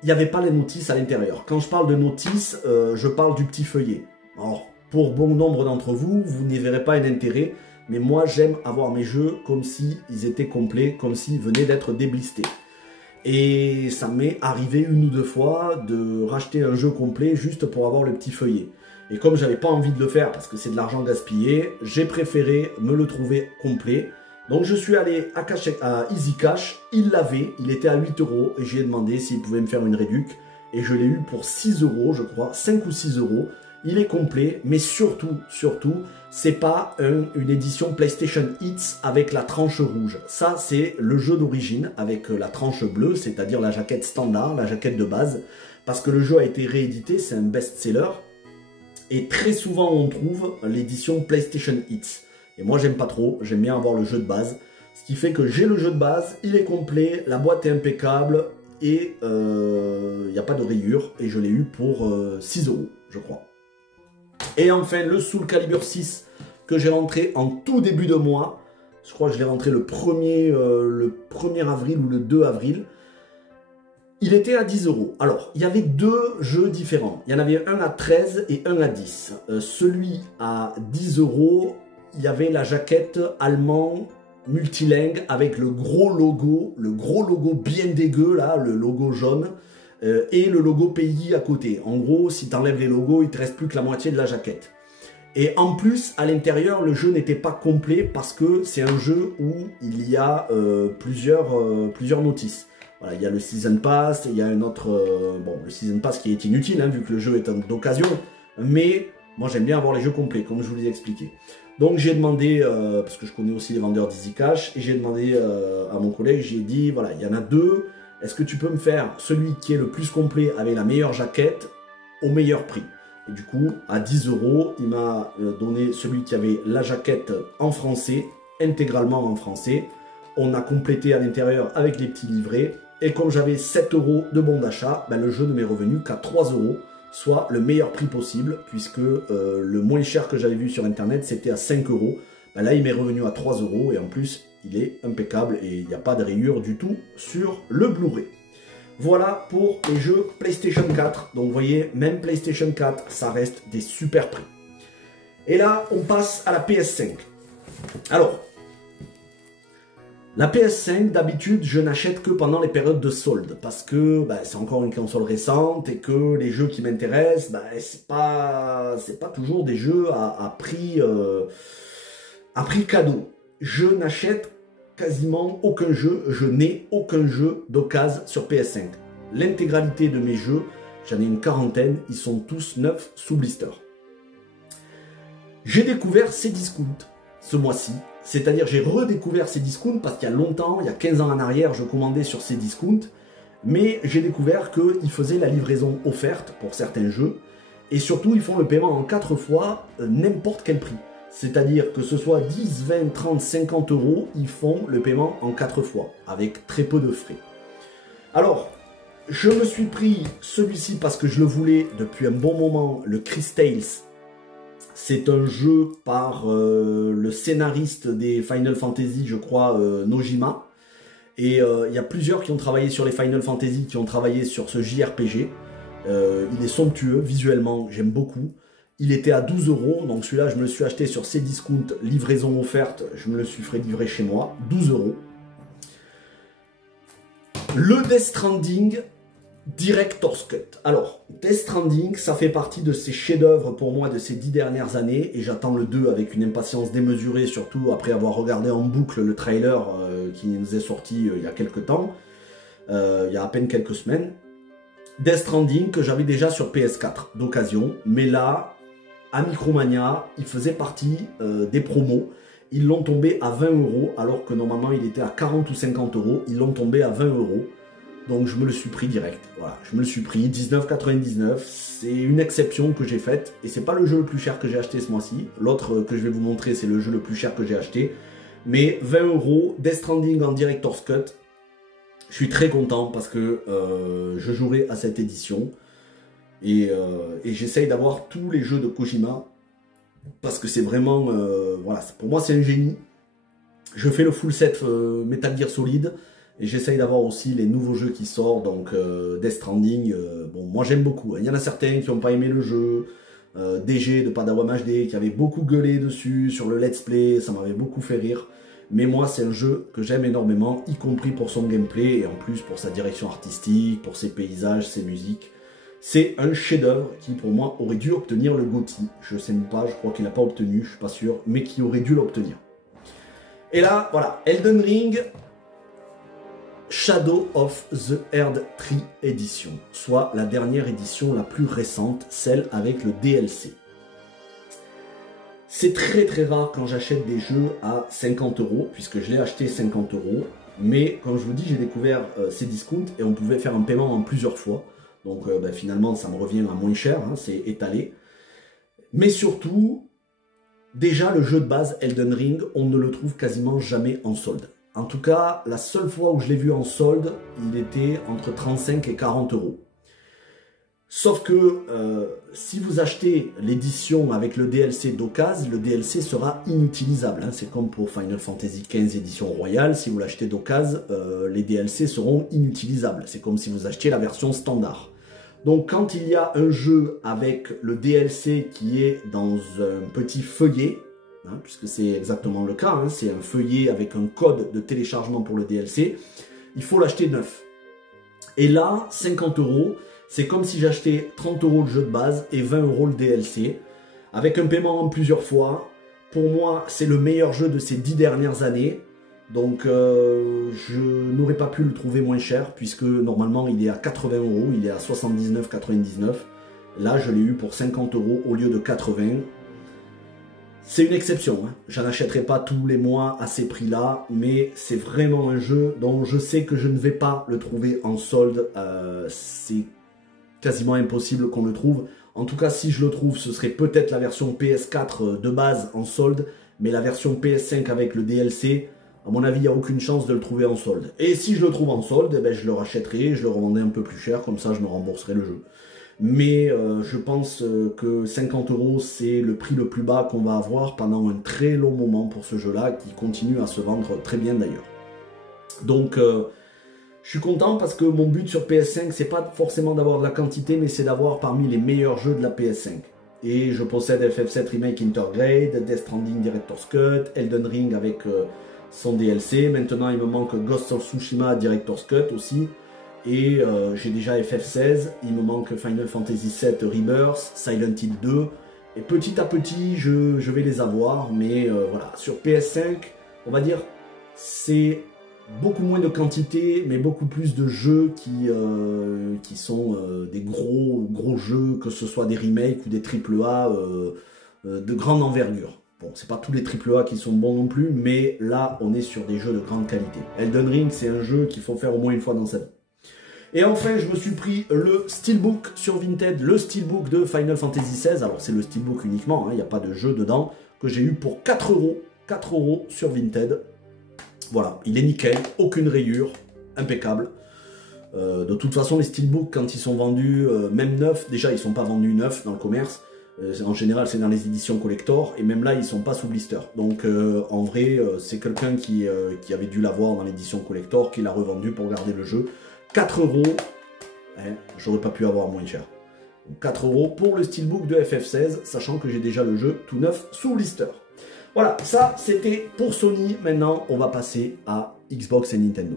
il n'y avait pas les notices à l'intérieur. Quand je parle de notices, je parle du petit feuillet. Alors, pour bon nombre d'entre vous, vous n'y verrez pas un intérêt, mais moi, j'aime avoir mes jeux comme s'ils étaient complets, comme s'ils venaient d'être déblistés. Et ça m'est arrivé une ou deux fois de racheter un jeu complet juste pour avoir le petit feuillet. Et comme j'avais pas envie de le faire parce que c'est de l'argent gaspillé, j'ai préféré me le trouver complet. Donc je suis allé à Easy Cash, il l'avait, il était à 8 € et j'ai demandé s'il pouvait me faire une réduc. Et je l'ai eu pour 6 € je crois, 5 ou 6 €. Il est complet, mais surtout, c'est pas une édition PlayStation Hits avec la tranche rouge. Ça, c'est le jeu d'origine avec la tranche bleue, c'est-à-dire la jaquette standard, la jaquette de base. Parce que le jeu a été réédité, c'est un best-seller. Et très souvent, on trouve l'édition PlayStation Hits. Et moi, j'aime pas trop, j'aime bien avoir le jeu de base. Ce qui fait que j'ai le jeu de base, il est complet, la boîte est impeccable et il n'y a pas de rayures. Et je l'ai eu pour 6 €, je crois. Et enfin, le Soul Calibur 6 que j'ai rentré en tout début de mois. Je crois que je l'ai rentré le 1er avril ou le 2 avril. Il était à 10 €. Alors, il y avait deux jeux différents. Il y en avait un à 13 et un à 10. Celui à 10 €, il y avait la jaquette allemand multilingue avec le gros logo bien dégueu, là, le logo jaune, et le logo pays à côté. En gros, si tu enlèves les logos, il ne te reste plus que la moitié de la jaquette. Et en plus, à l'intérieur, le jeu n'était pas complet parce que c'est un jeu où il y a plusieurs notices. Voilà, il y a le Season Pass, il y a un autre... bon, le Season Pass qui est inutile, hein, vu que le jeu est d'occasion, mais moi j'aime bien avoir les jeux complets, comme je vous l'ai expliqué. Donc j'ai demandé, parce que je connais aussi les vendeurs d'Easy Cash, et j'ai demandé à mon collègue, j'ai dit, voilà, il y en a deux, est-ce que tu peux me faire celui qui est le plus complet avec la meilleure jaquette au meilleur prix? Et du coup, à 10 €, il m'a donné celui qui avait la jaquette en français, intégralement en français. On a complété à l'intérieur avec les petits livrets. Et comme j'avais 7 € de bon d'achat, ben le jeu ne m'est revenu qu'à 3 €, soit le meilleur prix possible, puisque le moins cher que j'avais vu sur internet, c'était à 5 €. Ben là, il m'est revenu à 3 € et en plus, il est impeccable et il n'y a pas de rayures du tout sur le Blu-ray. Voilà pour les jeux PlayStation 4. Donc vous voyez, même PlayStation 4, ça reste des super prix. Et là, on passe à la PS5. Alors, la PS5, d'habitude, je n'achète que pendant les périodes de solde, parce que bah, c'est encore une console récente et que les jeux qui m'intéressent, bah, c'est pas toujours des jeux à prix cadeau. Je n'achète quasiment aucun jeu, je n'ai aucun jeu d'occasion sur PS5. L'intégralité de mes jeux, j'en ai une quarantaine, ils sont tous neufs sous blister. J'ai découvert Cdiscount ce mois-ci. C'est-à-dire j'ai redécouvert Cdiscount parce qu'il y a longtemps, il y a 15 ans en arrière, je commandais sur Cdiscount, mais j'ai découvert qu'ils faisaient la livraison offerte pour certains jeux, et surtout ils font le paiement en 4 fois n'importe quel prix. C'est-à-dire que ce soit 10, 20, 30, 50 euros, ils font le paiement en 4 fois, avec très peu de frais. Alors, je me suis pris celui-ci parce que je le voulais depuis un bon moment, le Chris Tales. C'est un jeu par le scénariste des Final Fantasy, je crois, Nojima. Et il y a plusieurs qui ont travaillé sur les Final Fantasy, qui ont travaillé sur ce JRPG. Il est somptueux, visuellement, j'aime beaucoup. Il était à 12 euros, donc celui-là, je me le suis acheté sur Cdiscount, livraison offerte, je me le suis fait livrer chez moi, 12 euros. Le Death Stranding Director's Cut. Alors, Death Stranding, ça fait partie de ces chefs-d'œuvre pour moi de ces 10 dernières années, et j'attends le 2 avec une impatience démesurée, surtout après avoir regardé en boucle le trailer qui nous est sorti il y a quelques temps, il y a à peine quelques semaines. Death Stranding que j'avais déjà sur PS4 d'occasion, mais là, à Micromania, il faisait partie des promos. Ils l'ont tombé à 20 euros, alors que normalement il était à 40 ou 50 euros. Ils l'ont tombé à 20 euros. Donc je me le suis pris direct. Voilà, je me le suis pris, 19,99. C'est une exception que j'ai faite. Et c'est pas le jeu le plus cher que j'ai acheté ce mois-ci. L'autre que je vais vous montrer, c'est le jeu le plus cher que j'ai acheté. Mais 20 euros, Death Stranding en Director's Cut. Je suis très content parce que je jouerai à cette édition. Et j'essaye d'avoir tous les jeux de Kojima. Parce que c'est vraiment... voilà, pour moi c'est un génie. Je fais le full set Metal Gear Solid. Et j'essaye d'avoir aussi les nouveaux jeux qui sortent. Donc Death Stranding, bon, moi j'aime beaucoup. Il y en a certains qui n'ont pas aimé le jeu. DG de Padawan HD qui avait beaucoup gueulé dessus sur le let's play. Ça m'avait beaucoup fait rire. Mais moi, c'est un jeu que j'aime énormément, y compris pour son gameplay et en plus pour sa direction artistique, pour ses paysages, ses musiques. C'est un chef-d'œuvre qui, pour moi, aurait dû obtenir le GOTY. Je ne sais même pas, je crois qu'il n'a pas obtenu, je ne suis pas sûr, mais qui aurait dû l'obtenir. Et là, voilà, Elden Ring, Shadow of the Erdtree Edition, soit la dernière édition la plus récente, celle avec le DLC. C'est très très rare quand j'achète des jeux à 50 euros, puisque je l'ai acheté 50 euros. Mais comme je vous dis, j'ai découvert Cdiscount et on pouvait faire un paiement en plusieurs fois. Donc finalement, ça me revient à moins cher, hein, c'est étalé. Mais surtout, déjà le jeu de base Elden Ring, on ne le trouve quasiment jamais en solde. En tout cas, la seule fois où je l'ai vu en solde, il était entre 35 et 40 euros. Sauf que si vous achetez l'édition avec le DLC d'occasion, le DLC sera inutilisable. Hein. C'est comme pour Final Fantasy XV édition royale, si vous l'achetez d'occasion, les DLC seront inutilisables. C'est comme si vous achetiez la version standard. Donc quand il y a un jeu avec le DLC qui est dans un petit feuillet, hein, puisque c'est exactement le cas, hein, c'est un feuillet avec un code de téléchargement pour le DLC, il faut l'acheter neuf. Et là, 50 euros... c'est comme si j'achetais 30 euros le jeu de base et 20 euros le DLC, avec un paiement en plusieurs fois. Pour moi, c'est le meilleur jeu de ces 10 dernières années. Donc, je n'aurais pas pu le trouver moins cher, puisque normalement, il est à 80 euros, il est à 79,99. Là, je l'ai eu pour 50 euros au lieu de 80. C'est une exception, hein. J'en achèterai pas tous les mois à ces prix-là, mais c'est vraiment un jeu dont je sais que je ne vais pas le trouver en solde. C'est quasiment impossible qu'on le trouve. En tout cas, si je le trouve, ce serait peut-être la version PS4 de base en solde, mais la version PS5 avec le DLC, à mon avis, il n'y a aucune chance de le trouver en solde. Et si je le trouve en solde, eh ben, je le rachèterai, je le revendrai un peu plus cher, comme ça je me rembourserai le jeu. Mais je pense que 50 euros, c'est le prix le plus bas qu'on va avoir pendant un très long moment pour ce jeu-là, qui continue à se vendre très bien d'ailleurs. Donc... je suis content parce que mon but sur PS5, c'est pas forcément d'avoir de la quantité, mais c'est d'avoir parmi les meilleurs jeux de la PS5. Et je possède FF7 Remake Intergrade, Death Stranding Director's Cut, Elden Ring avec son DLC. Maintenant, il me manque Ghost of Tsushima Director's Cut aussi. Et j'ai déjà FF16, il me manque Final Fantasy VII Rebirth, Silent Hill 2. Et petit à petit, je vais les avoir. Mais voilà, sur PS5, on va dire, c'est... beaucoup moins de quantité, mais beaucoup plus de jeux qui sont des gros jeux, que ce soit des remakes ou des AAA de grande envergure. Bon, c'est pas tous les AAA qui sont bons non plus, mais là, on est sur des jeux de grande qualité. Elden Ring, c'est un jeu qu'il faut faire au moins une fois dans sa vie. Et enfin, je me suis pris le Steelbook sur Vinted, le Steelbook de Final Fantasy XVI. Alors, c'est le Steelbook uniquement, hein, il n'y a pas de jeu dedans, que j'ai eu pour 4 euros. 4 euros sur Vinted. Voilà, il est nickel, aucune rayure, impeccable. De toute façon, les steelbooks, quand ils sont vendus, même neufs, déjà ils ne sont pas vendus neufs dans le commerce. En général, c'est dans les éditions collector, et même là, ils ne sont pas sous blister. Donc, en vrai, c'est quelqu'un qui avait dû l'avoir dans l'édition collector, qui l'a revendu pour garder le jeu. 4 euros, hein, j'aurais pas pu avoir moins cher. Donc, 4 euros pour le steelbook de FF16, sachant que j'ai déjà le jeu tout neuf sous blister. Voilà, ça, c'était pour Sony. Maintenant, on va passer à Xbox et Nintendo.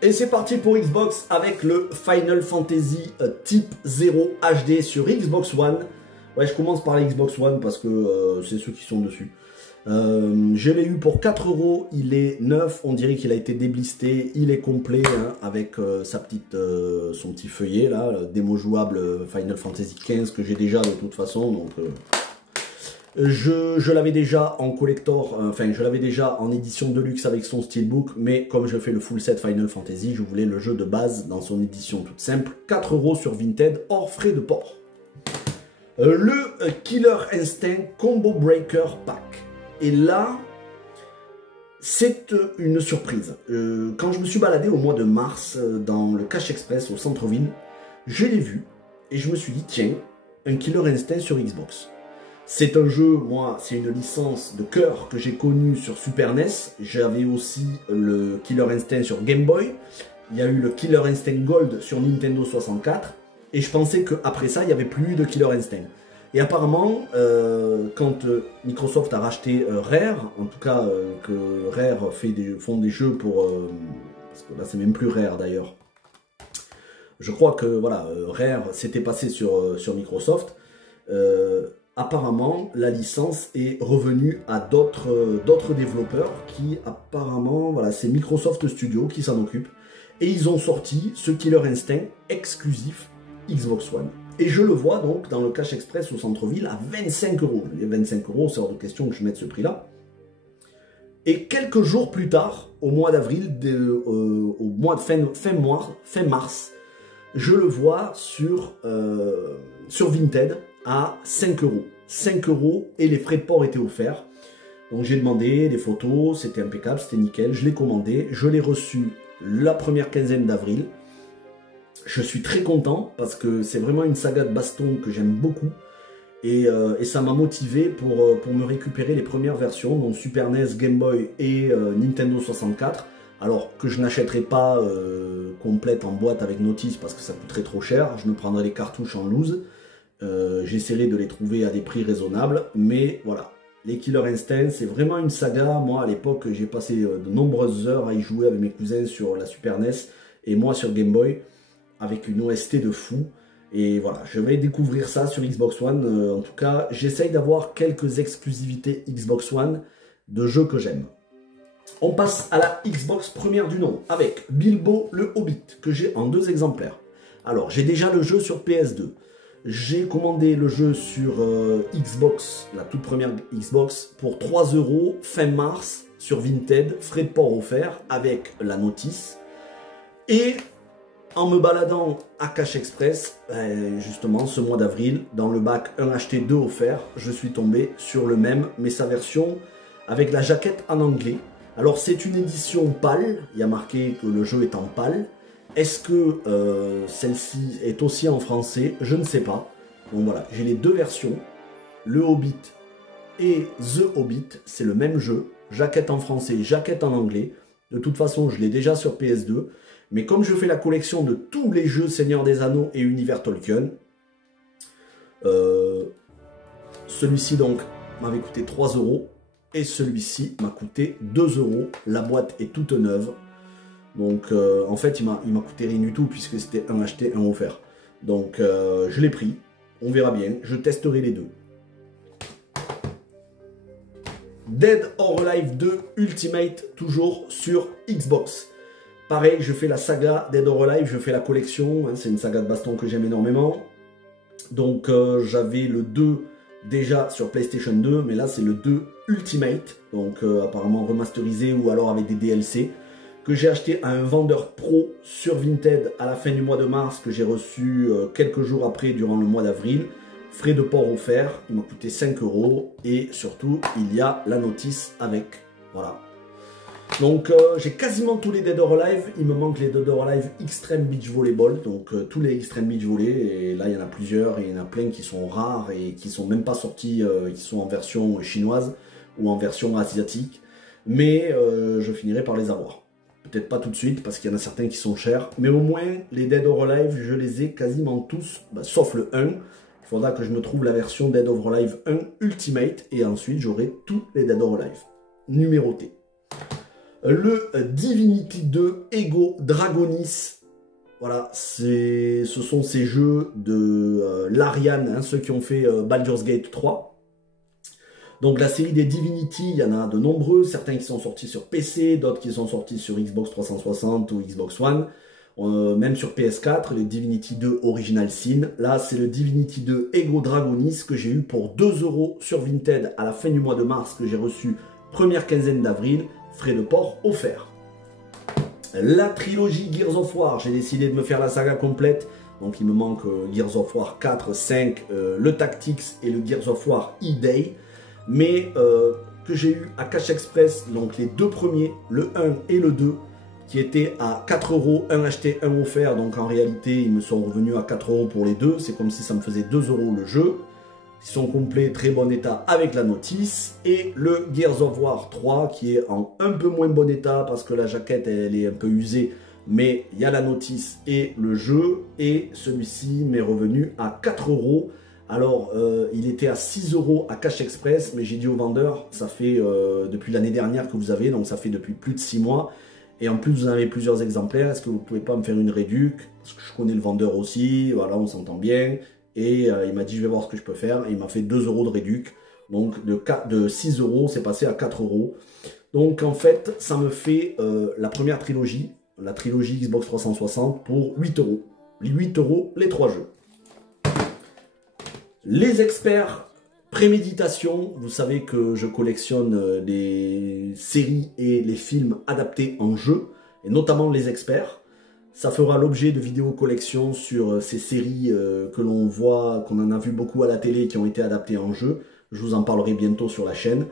Et c'est parti pour Xbox avec le Final Fantasy Type 0 HD sur Xbox One. Ouais, je commence par la Xbox One parce que c'est ceux qui sont dessus. Je l'ai eu pour 4 euros, il est neuf, on dirait qu'il a été déblisté, il est complet hein, avec son petit feuillet là, démo jouable Final Fantasy XV que j'ai déjà de toute façon. Donc, je l'avais déjà en collector, enfin je l'avais déjà en édition deluxe avec son steelbook, mais comme je fais le full set Final Fantasy, je voulais le jeu de base dans son édition toute simple. 4 euros sur Vinted, hors frais de port. Le Killer Instinct Combo Breaker Pack. Et là, c'est une surprise. Quand je me suis baladé au mois de mars dans le Cash Express au centre-ville, je l'ai vu et je me suis dit, tiens, un Killer Instinct sur Xbox. C'est un jeu, moi, c'est une licence de cœur que j'ai connue sur Super NES. J'avais aussi le Killer Instinct sur Game Boy. Il y a eu le Killer Instinct Gold sur Nintendo 64. Et je pensais qu'après ça, il n'y avait plus de Killer Instinct. Et apparemment, quand Microsoft a racheté Rare, en tout cas que Rare font des jeux pour... parce que là, c'est même plus Rare d'ailleurs. Je crois que voilà, Rare s'était passé sur Microsoft. Apparemment, la licence est revenue à d'autres développeurs qui apparemment, voilà, c'est Microsoft Studio qui s'en occupe. Et ils ont sorti ce Killer Instinct exclusif Xbox One. Et je le vois donc dans le Cash Express au centre-ville à 25 euros. Les 25 euros, c'est hors de question que je mette ce prix-là. Et quelques jours plus tard, au mois d'avril, au mois de fin mars, je le vois sur Vinted à 5 euros. 5 euros et les frais de port étaient offerts. Donc j'ai demandé les photos, c'était impeccable, c'était nickel. Je l'ai commandé, je l'ai reçu la première quinzaine d'avril. Je suis très content parce que c'est vraiment une saga de baston que j'aime beaucoup. Et ça m'a motivé pour me récupérer les premières versions, donc Super NES, Game Boy et Nintendo 64. Alors que je n'achèterai pas complète en boîte avec notice parce que ça coûterait trop cher. Je me prendrai les cartouches en loose. J'essaierai de les trouver à des prix raisonnables. Mais voilà, les Killer Instinct, c'est vraiment une saga. Moi, à l'époque, j'ai passé de nombreuses heures à y jouer avec mes cousins sur la Super NES et moi sur Game Boy, avec une OST de fou. Et voilà, je vais découvrir ça sur Xbox One. En tout cas, j'essaye d'avoir quelques exclusivités Xbox One de jeux que j'aime. On passe à la Xbox première du nom avec Bilbo le Hobbit, que j'ai en 2 exemplaires. Alors, j'ai déjà le jeu sur PS2. J'ai commandé le jeu sur Xbox, la toute première Xbox, pour 3 € fin mars sur Vinted, frais de port offerts avec la notice. Et en me baladant à Cash Express, justement ce mois d'avril, dans le bac 1 acheté 2 offert, je suis tombé sur le même, mais sa version avec la jaquette en anglais. Alors c'est une édition PAL, il y a marqué que le jeu est en PAL. Est-ce que celle-ci est aussi en français? Je ne sais pas. Donc voilà, j'ai les 2 versions, le Hobbit et The Hobbit, c'est le même jeu, jaquette en français, jaquette en anglais. De toute façon, je l'ai déjà sur PS2. Mais comme je fais la collection de tous les jeux Seigneur des Anneaux et Univers Tolkien, celui-ci donc m'avait coûté 3 € et celui-ci m'a coûté 2 €. La boîte est toute neuve. Donc en fait il m'a coûté rien du tout puisque c'était un acheté, un offert. Donc je l'ai pris, on verra bien, je testerai les deux. Dead or Alive 2 Ultimate, toujours sur Xbox. Pareil, je fais la saga Dead or Alive, je fais la collection, hein, c'est une saga de baston que j'aime énormément. Donc j'avais le 2 déjà sur PlayStation 2, mais là c'est le 2 Ultimate, donc apparemment remasterisé ou alors avec des DLC, que j'ai acheté à un vendeur pro sur Vinted à la fin du mois de mars, que j'ai reçu quelques jours après durant le mois d'avril. frais de port offerts, il m'a coûté 5 € et surtout il y a la notice avec, voilà. Donc j'ai quasiment tous les Dead or Alive, il me manque les Dead or Alive Extreme Beach Volleyball, donc tous les Extreme Beach Volley, et là il y en a plusieurs, et il y en a plein qui sont rares et qui sont même pas sortis, qui sont en version chinoise ou en version asiatique, mais je finirai par les avoir. Peut-être pas tout de suite parce qu'il y en a certains qui sont chers, mais au moins les Dead or Alive je les ai quasiment tous, sauf le 1. Il faudra que je me trouve la version Dead or Alive 1 Ultimate et ensuite j'aurai tous les Dead or Alive numérotés. Le Divinity 2 Ego Dragonis, voilà, ce sont ces jeux de Larian, hein, ceux qui ont fait Baldur's Gate 3. Donc la série des Divinity, il y en a de nombreux, certains qui sont sortis sur PC, d'autres qui sont sortis sur Xbox 360 ou Xbox One, même sur PS4, les Divinity 2 Original Sin. Là, c'est le Divinity 2 Ego Dragonis que j'ai eu pour 2 € sur Vinted à la fin du mois de mars, que j'ai reçu première quinzaine d'avril. Frais de port offerts. La trilogie Gears of War, j'ai décidé de me faire la saga complète. Donc il me manque Gears of War 4, 5, le Tactics et le Gears of War E-Day. Mais que j'ai eu à Cash Express, donc les deux premiers, le 1 et le 2, qui étaient à 4 €, un acheté, un offert. Donc en réalité, ils me sont revenus à 4 € pour les deux. C'est comme si ça me faisait 2 € le jeu. Ils sont complets, très bon état avec la notice. Et le Gears of War 3 qui est en un peu moins bon état parce que la jaquette elle est un peu usée. Mais il y a la notice et le jeu. Et celui-ci m'est revenu à 4 €. Alors il était à 6 € à Cash Express. Mais j'ai dit au vendeur, ça fait depuis l'année dernière que vous avez. Donc ça fait depuis plus de 6 mois. Et en plus vous en avez plusieurs exemplaires. Est-ce que vous ne pouvez pas me faire une réduc? Parce que je connais le vendeur aussi. Voilà, on s'entend bien. Et il m'a dit je vais voir ce que je peux faire et il m'a fait 2 € de réduc, donc de 6 €, c'est passé à 4 €. Donc en fait ça me fait la première trilogie, la trilogie Xbox 360 pour 8 €. 8 € les 3 jeux. Les experts préméditation, vous savez que je collectionne les séries et les films adaptés en jeu, et notamment les experts. Ça fera l'objet de vidéos collection sur ces séries que l'on voit, qu'on en a vu beaucoup à la télé qui ont été adaptées en jeu. Je vous en parlerai bientôt sur la chaîne.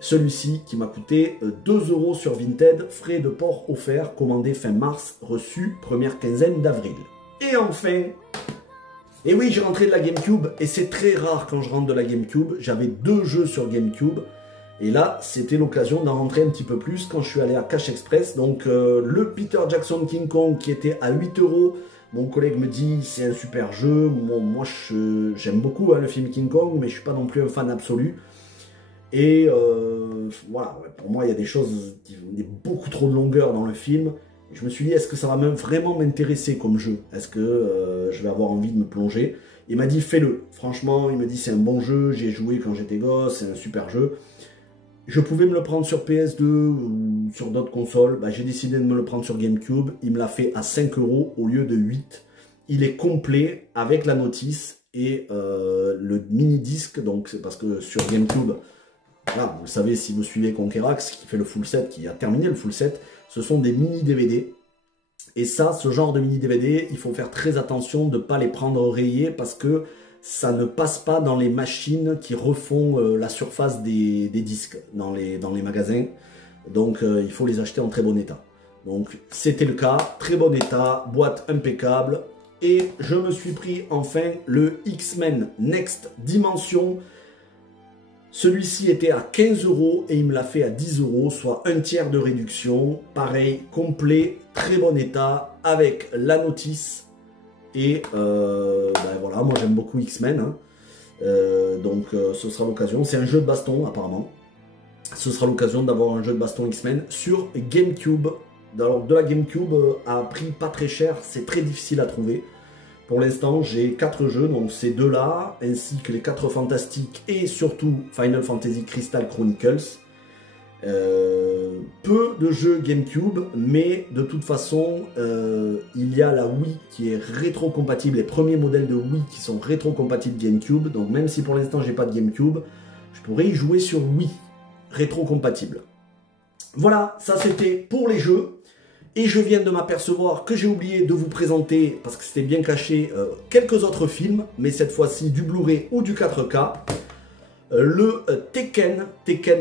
Celui-ci qui m'a coûté 2 € sur Vinted, frais de port offerts, commandé fin mars, reçu première quinzaine d'avril. Et enfin, et oui, j'ai rentré de la GameCube et c'est très rare quand je rentre de la GameCube. J'avais 2 jeux sur GameCube. Et là, c'était l'occasion d'en rentrer un petit peu plus quand je suis allé à Cash Express. Donc, le Peter Jackson King Kong qui était à 8 €. Mon collègue me dit, c'est un super jeu. Bon, moi, j'aime beaucoup le film King Kong, mais je ne suis pas non plus un fan absolu. Et voilà, pour moi, il y a des choses, il y a beaucoup trop de longueur dans le film. Je me suis dit, est-ce que ça va vraiment m'intéresser comme jeu? Est-ce que je vais avoir envie de me plonger? Il m'a dit, fais-le. Franchement, il me dit, c'est un bon jeu. J'ai joué quand j'étais gosse, c'est un super jeu. Je pouvais me le prendre sur PS2 ou sur d'autres consoles. J'ai décidé de me le prendre sur GameCube. Il me l'a fait à 5 € au lieu de 8. Il est complet avec la notice et le mini-disque. Donc c'est parce que sur GameCube, voilà, vous savez si vous suivez Conquerax qui fait le full set, qui a terminé le full set, ce sont des mini-DVD. Et ça, ce genre de mini-DVD, il faut faire très attention de ne pas les prendre rayés parce que ça ne passe pas dans les machines qui refont la surface des disques dans les magasins. Donc il faut les acheter en très bon état. Donc c'était le cas, très bon état, boîte impeccable. Et je me suis pris enfin le X-Men Next Dimension. Celui-ci était à 15 € et il me l'a fait à 10 €, soit un tiers de réduction. Pareil, complet, très bon état, avec la notice. Et voilà, moi j'aime beaucoup X-Men, hein. Donc ce sera l'occasion. C'est un jeu de baston apparemment. Ce sera l'occasion d'avoir un jeu de baston X-Men sur GameCube. Alors de la GameCube à prix pas très cher, c'est très difficile à trouver. Pour l'instant j'ai 4 jeux, donc ces deux-là, ainsi que les 4 Fantastiques et surtout Final Fantasy Crystal Chronicles. Peu de jeux GameCube, mais de toute façon il y a la Wii qui est rétro-compatible, les premiers modèles de Wii qui sont rétro-compatibles GameCube, donc même si pour l'instant j'ai pas de GameCube, je pourrais y jouer sur Wii, rétro-compatible. Voilà, ça c'était pour les jeux. Et je viens de m'apercevoir que j'ai oublié de vous présenter, parce que c'était bien caché, quelques autres films, mais cette fois-ci du Blu-ray ou du 4K. Le Tekken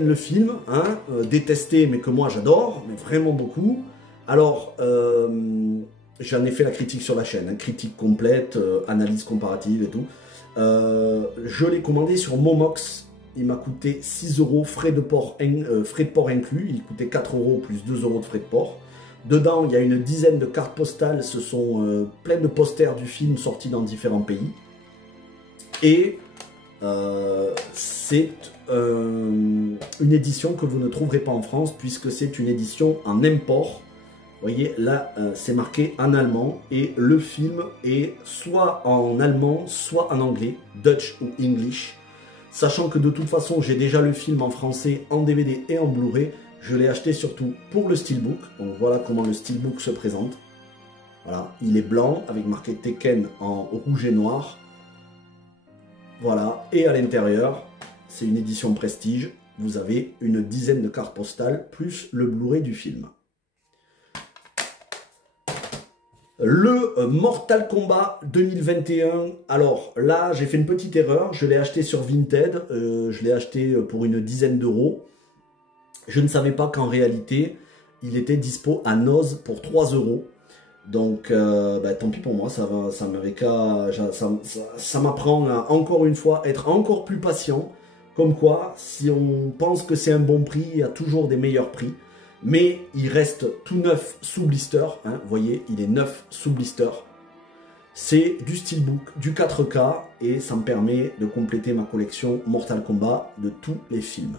le film, hein, détesté mais que moi j'adore, mais vraiment beaucoup. Alors, j'en ai fait la critique sur la chaîne, hein, critique complète, analyse comparative et tout. Je l'ai commandé sur Momox, il m'a coûté 6 €, frais de port inclus, il coûtait 4 € plus 2 € de frais de port. Dedans, il y a une dizaine de cartes postales, ce sont plein de posters du film sortis dans différents pays. Et c'est une édition que vous ne trouverez pas en France, puisque c'est une édition en import. Vous voyez, là, c'est marqué en allemand, et le film est soit en allemand, soit en anglais, Dutch ou English. Sachant que de toute façon, j'ai déjà le film en français, en DVD et en Blu-ray. Je l'ai acheté surtout pour le steelbook. Donc voilà comment le steelbook se présente. Voilà, il est blanc avec marqué Tekken en rouge et noir. Voilà, et à l'intérieur, c'est une édition prestige. Vous avez une dizaine de cartes postales plus le Blu-ray du film. Le Mortal Kombat 2021, alors là j'ai fait une petite erreur, je l'ai acheté sur Vinted, je l'ai acheté pour une dizaine d'euros. Je ne savais pas qu'en réalité il était dispo à Noz pour 3 €. Donc tant pis pour moi, ça m'apprend à encore une fois être encore plus patient. Comme quoi, si on pense que c'est un bon prix, il y a toujours des meilleurs prix. Mais il reste tout neuf sous blister, hein, vous voyez, il est neuf sous blister. C'est du steelbook, du 4K, et ça me permet de compléter ma collection Mortal Kombat de tous les films.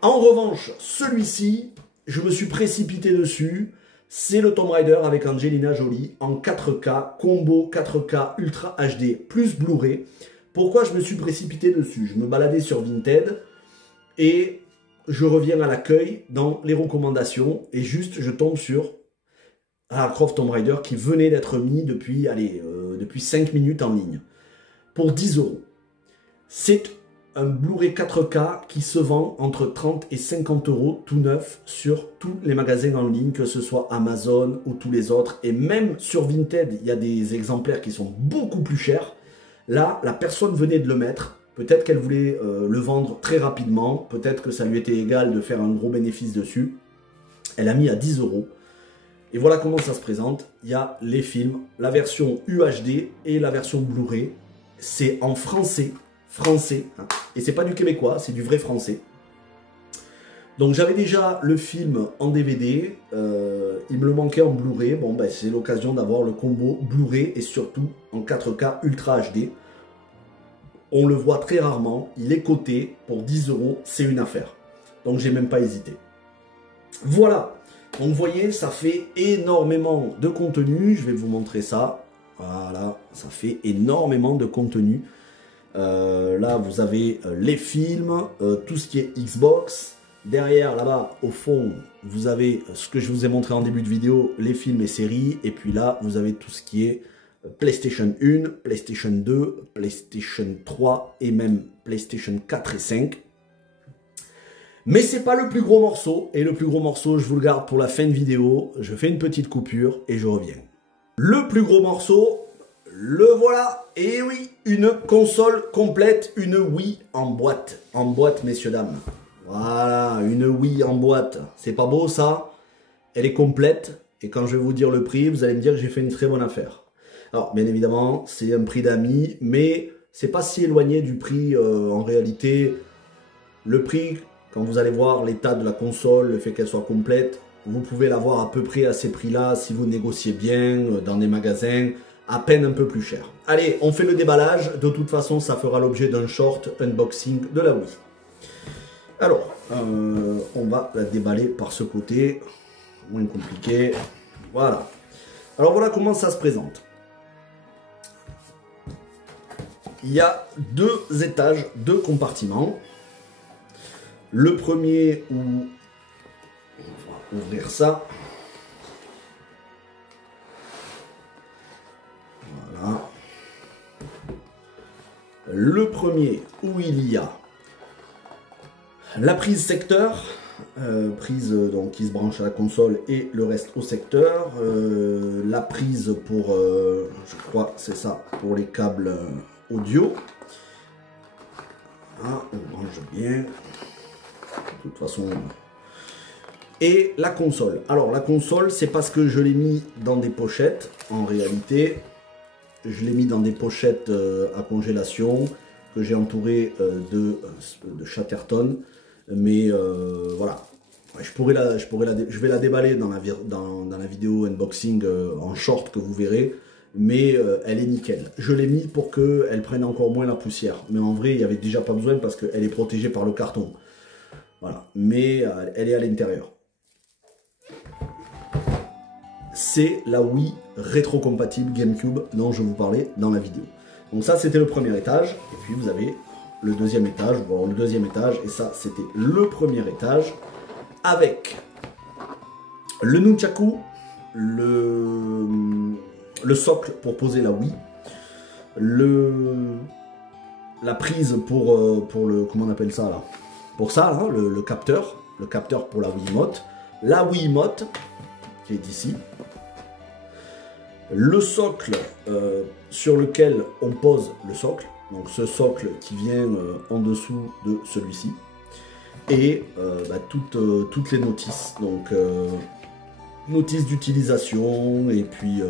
En revanche, celui-ci, je me suis précipité dessus, c'est le Tomb Raider avec Angelina Jolie en 4K, combo 4K Ultra HD plus Blu-ray. Pourquoi je me suis précipité dessus? Je me baladais sur Vinted, et je reviens à l'accueil dans les recommandations et juste je tombe sur Lara Croft Tomb Raider qui venait d'être mis depuis 5 minutes en ligne pour 10 €. C'est un Blu-ray 4K qui se vend entre 30 et 50 € tout neuf sur tous les magasins en ligne, que ce soit Amazon ou tous les autres. Et même sur Vinted, il y a des exemplaires qui sont beaucoup plus chers. Là, la personne venait de le mettre. Peut-être qu'elle voulait le vendre très rapidement, peut-être que ça lui était égal de faire un gros bénéfice dessus. Elle a mis à 10 €. Et voilà comment ça se présente. Il y a les films, la version UHD et la version Blu-ray. C'est en français, hein. Et c'est pas du québécois, c'est du vrai français. Donc j'avais déjà le film en DVD, il me le manquait en Blu-ray. Bon, ben, c'est l'occasion d'avoir le combo Blu-ray et surtout en 4K Ultra HD. On le voit très rarement, il est coté pour 10 €, c'est une affaire. Donc j'ai même pas hésité. Voilà, donc vous voyez, ça fait énormément de contenu. Je vais vous montrer ça. Voilà, ça fait énormément de contenu. Là, vous avez les films, tout ce qui est Xbox. Derrière, là-bas, au fond, vous avez ce que je vous ai montré en début de vidéo, les films et séries. Et puis là, vous avez tout ce qui est PlayStation 1, PlayStation 2, PlayStation 3 et même PlayStation 4 et 5. Mais c'est pas le plus gros morceau. Et le plus gros morceau, je vous le garde pour la fin de vidéo. Je fais une petite coupure et je reviens. Le plus gros morceau, le voilà. Et oui, une console complète, une Wii en boîte. En boîte, messieurs, dames. Voilà, une Wii en boîte. C'est pas beau, ça? Elle est complète. Et quand je vais vous dire le prix, vous allez me dire que j'ai fait une très bonne affaire. Alors, bien évidemment, c'est un prix d'amis, mais c'est pas si éloigné du prix en réalité. Le prix, quand vous allez voir l'état de la console, le fait qu'elle soit complète, vous pouvez l'avoir à peu près à ces prix-là si vous négociez bien dans des magasins, à peine un peu plus cher. Allez, on fait le déballage. De toute façon, ça fera l'objet d'un short unboxing de la Wii. Alors, on va la déballer par ce côté, moins compliqué. Voilà. Alors voilà comment ça se présente. Il y a 2 étages, 2 compartiments. Le premier où on va ouvrir ça. Voilà. Le premier où il y a la prise secteur. prise donc, qui se branche à la console et le reste au secteur. La prise pour, je crois c'est ça, pour les câbles audio. Ah, on branche bien. De toute façon. Et la console. Alors la console, c'est parce que je l'ai mis dans des pochettes. En réalité, je l'ai mis dans des pochettes à congélation que j'ai entouré de Chatterton. Mais voilà, je vais la déballer dans la vidéo unboxing en short que vous verrez. Mais elle est nickel. Je l'ai mis pour qu'elle prenne encore moins la poussière. Mais en vrai, il n'y avait déjà pas besoin parce qu'elle est protégée par le carton. Voilà, mais elle est à l'intérieur. C'est la Wii rétro-compatible GameCube dont je vous parlais dans la vidéo. Donc ça, c'était le premier étage. Et puis vous avez le deuxième étage, bon, le deuxième étage. Et ça, c'était le premier étage avec le nunchaku, le socle pour poser la Wii, la prise pour le, comment on appelle ça là, pour ça là, le capteur pour la Wiimote, la Wiimote qui est ici, le socle sur lequel on pose le socle, donc ce socle qui vient en dessous de celui-ci, et toutes les notices, donc notices d'utilisation, et puis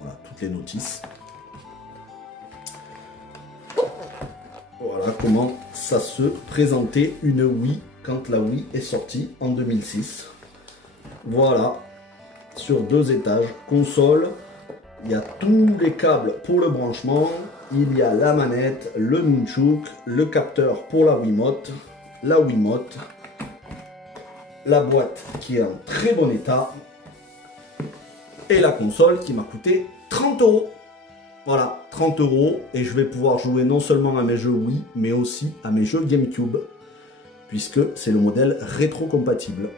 voilà, toutes les notices. Voilà comment ça se présentait une Wii quand la Wii est sortie en 2006. Voilà, sur 2 étages, console, il y a tous les câbles pour le branchement, il y a la manette, le nunchuk, le capteur pour la Wiimote, la boîte qui est en très bon état, et la console qui m'a coûté 30 €. Voilà, 30 €, et je vais pouvoir jouer non seulement à mes jeux Wii, mais aussi à mes jeux GameCube, puisque c'est le modèle rétro-compatible.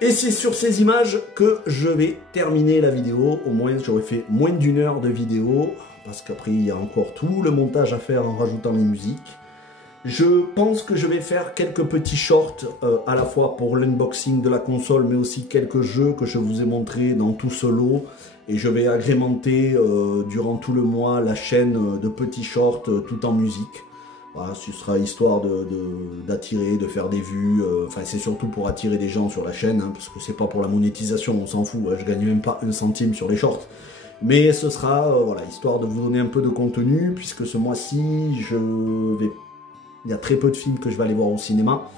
Et c'est sur ces images que je vais terminer la vidéo. Au moins, j'aurais fait moins d'1 heure de vidéo, parce qu'après, il y a encore tout le montage à faire en rajoutant les musiques. Je pense que je vais faire quelques petits shorts, à la fois pour l'unboxing de la console, mais aussi quelques jeux que je vous ai montrés dans tout ce lot. Et je vais agrémenter durant tout le mois la chaîne de petits shorts tout en musique. Voilà, ce sera histoire d'attirer, de faire des vues. Enfin, c'est surtout pour attirer des gens sur la chaîne, hein, parce que c'est pas pour la monétisation, on s'en fout. Hein, je gagne même pas 1 centime sur les shorts. Mais ce sera, voilà, histoire de vous donner un peu de contenu, puisque ce mois-ci, il y a très peu de films que je vais aller voir au cinéma.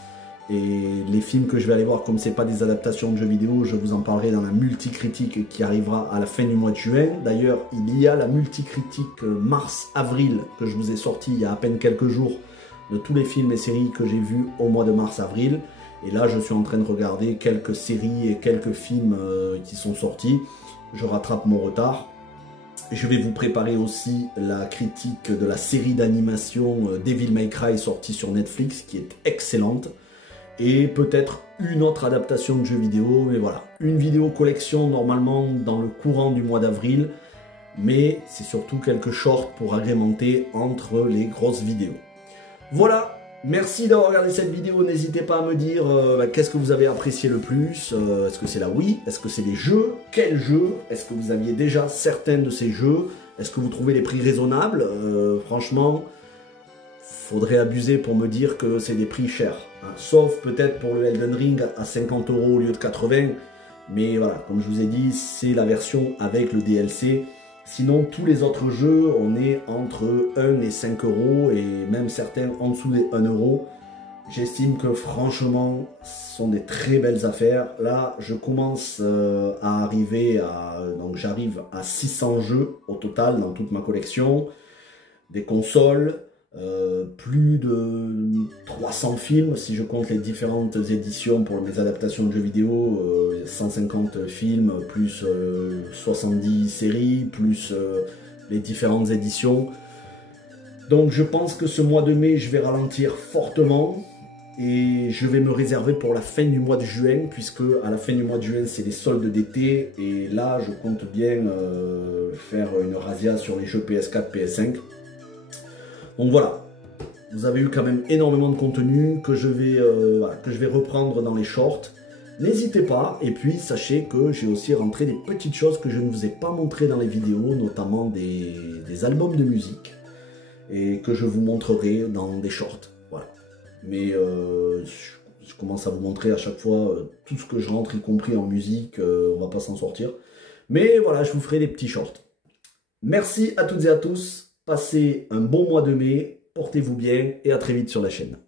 Et les films que je vais aller voir, comme c'est pas des adaptations de jeux vidéo, je vous en parlerai dans la multicritique qui arrivera à la fin du mois de juin. D'ailleurs, il y a la multicritique mars-avril que je vous ai sorti il y a à peine quelques jours de tous les films et séries que j'ai vus au mois de mars-avril. Et là, je suis en train de regarder quelques séries et quelques films qui sont sortis. Je rattrape mon retard. Je vais vous préparer aussi la critique de la série d'animation Devil May Cry sortie sur Netflix, qui est excellente. Et peut-être une autre adaptation de jeu vidéo, mais voilà. Une vidéo collection normalement dans le courant du mois d'avril, mais c'est surtout quelques shorts pour agrémenter entre les grosses vidéos. Voilà, merci d'avoir regardé cette vidéo, n'hésitez pas à me dire qu'est-ce que vous avez apprécié le plus, est-ce que c'est la Wii, est-ce que c'est les jeux, quels jeux, est-ce que vous aviez déjà certains de ces jeux, est-ce que vous trouvez les prix raisonnables, franchement... Faudrait abuser pour me dire que c'est des prix chers, hein. Sauf peut-être pour le Elden Ring à 50 € au lieu de 80. Mais voilà, comme je vous ai dit, c'est la version avec le DLC. Sinon, tous les autres jeux, on est entre 1 et 5 € et même certains en dessous des 1 €. J'estime que franchement, ce sont des très belles affaires. Là, je commence à arriver à... Donc j'arrive à 600 jeux au total dans toute ma collection. Des consoles... plus de 300 films si je compte les différentes éditions pour mes adaptations de jeux vidéo, 150 films plus 70 séries plus les différentes éditions. Donc je pense que ce mois de mai je vais ralentir fortement et je vais me réserver pour la fin du mois de juin, puisque à la fin du mois de juin c'est les soldes d'été et là je compte bien faire une razzia sur les jeux PS4, PS5. Donc voilà, Vous avez eu quand même énormément de contenu que je vais reprendre dans les shorts. N'hésitez pas, et puis sachez que j'ai aussi rentré des petites choses que je ne vous ai pas montrées dans les vidéos, notamment des albums de musique, et que je vous montrerai dans des shorts. Voilà. Mais je commence à vous montrer à chaque fois tout ce que je rentre, y compris en musique, on va pas s'en sortir. Mais voilà, je vous ferai des petits shorts. Merci à toutes et à tous, passez un bon mois de mai, portez-vous bien et à très vite sur la chaîne.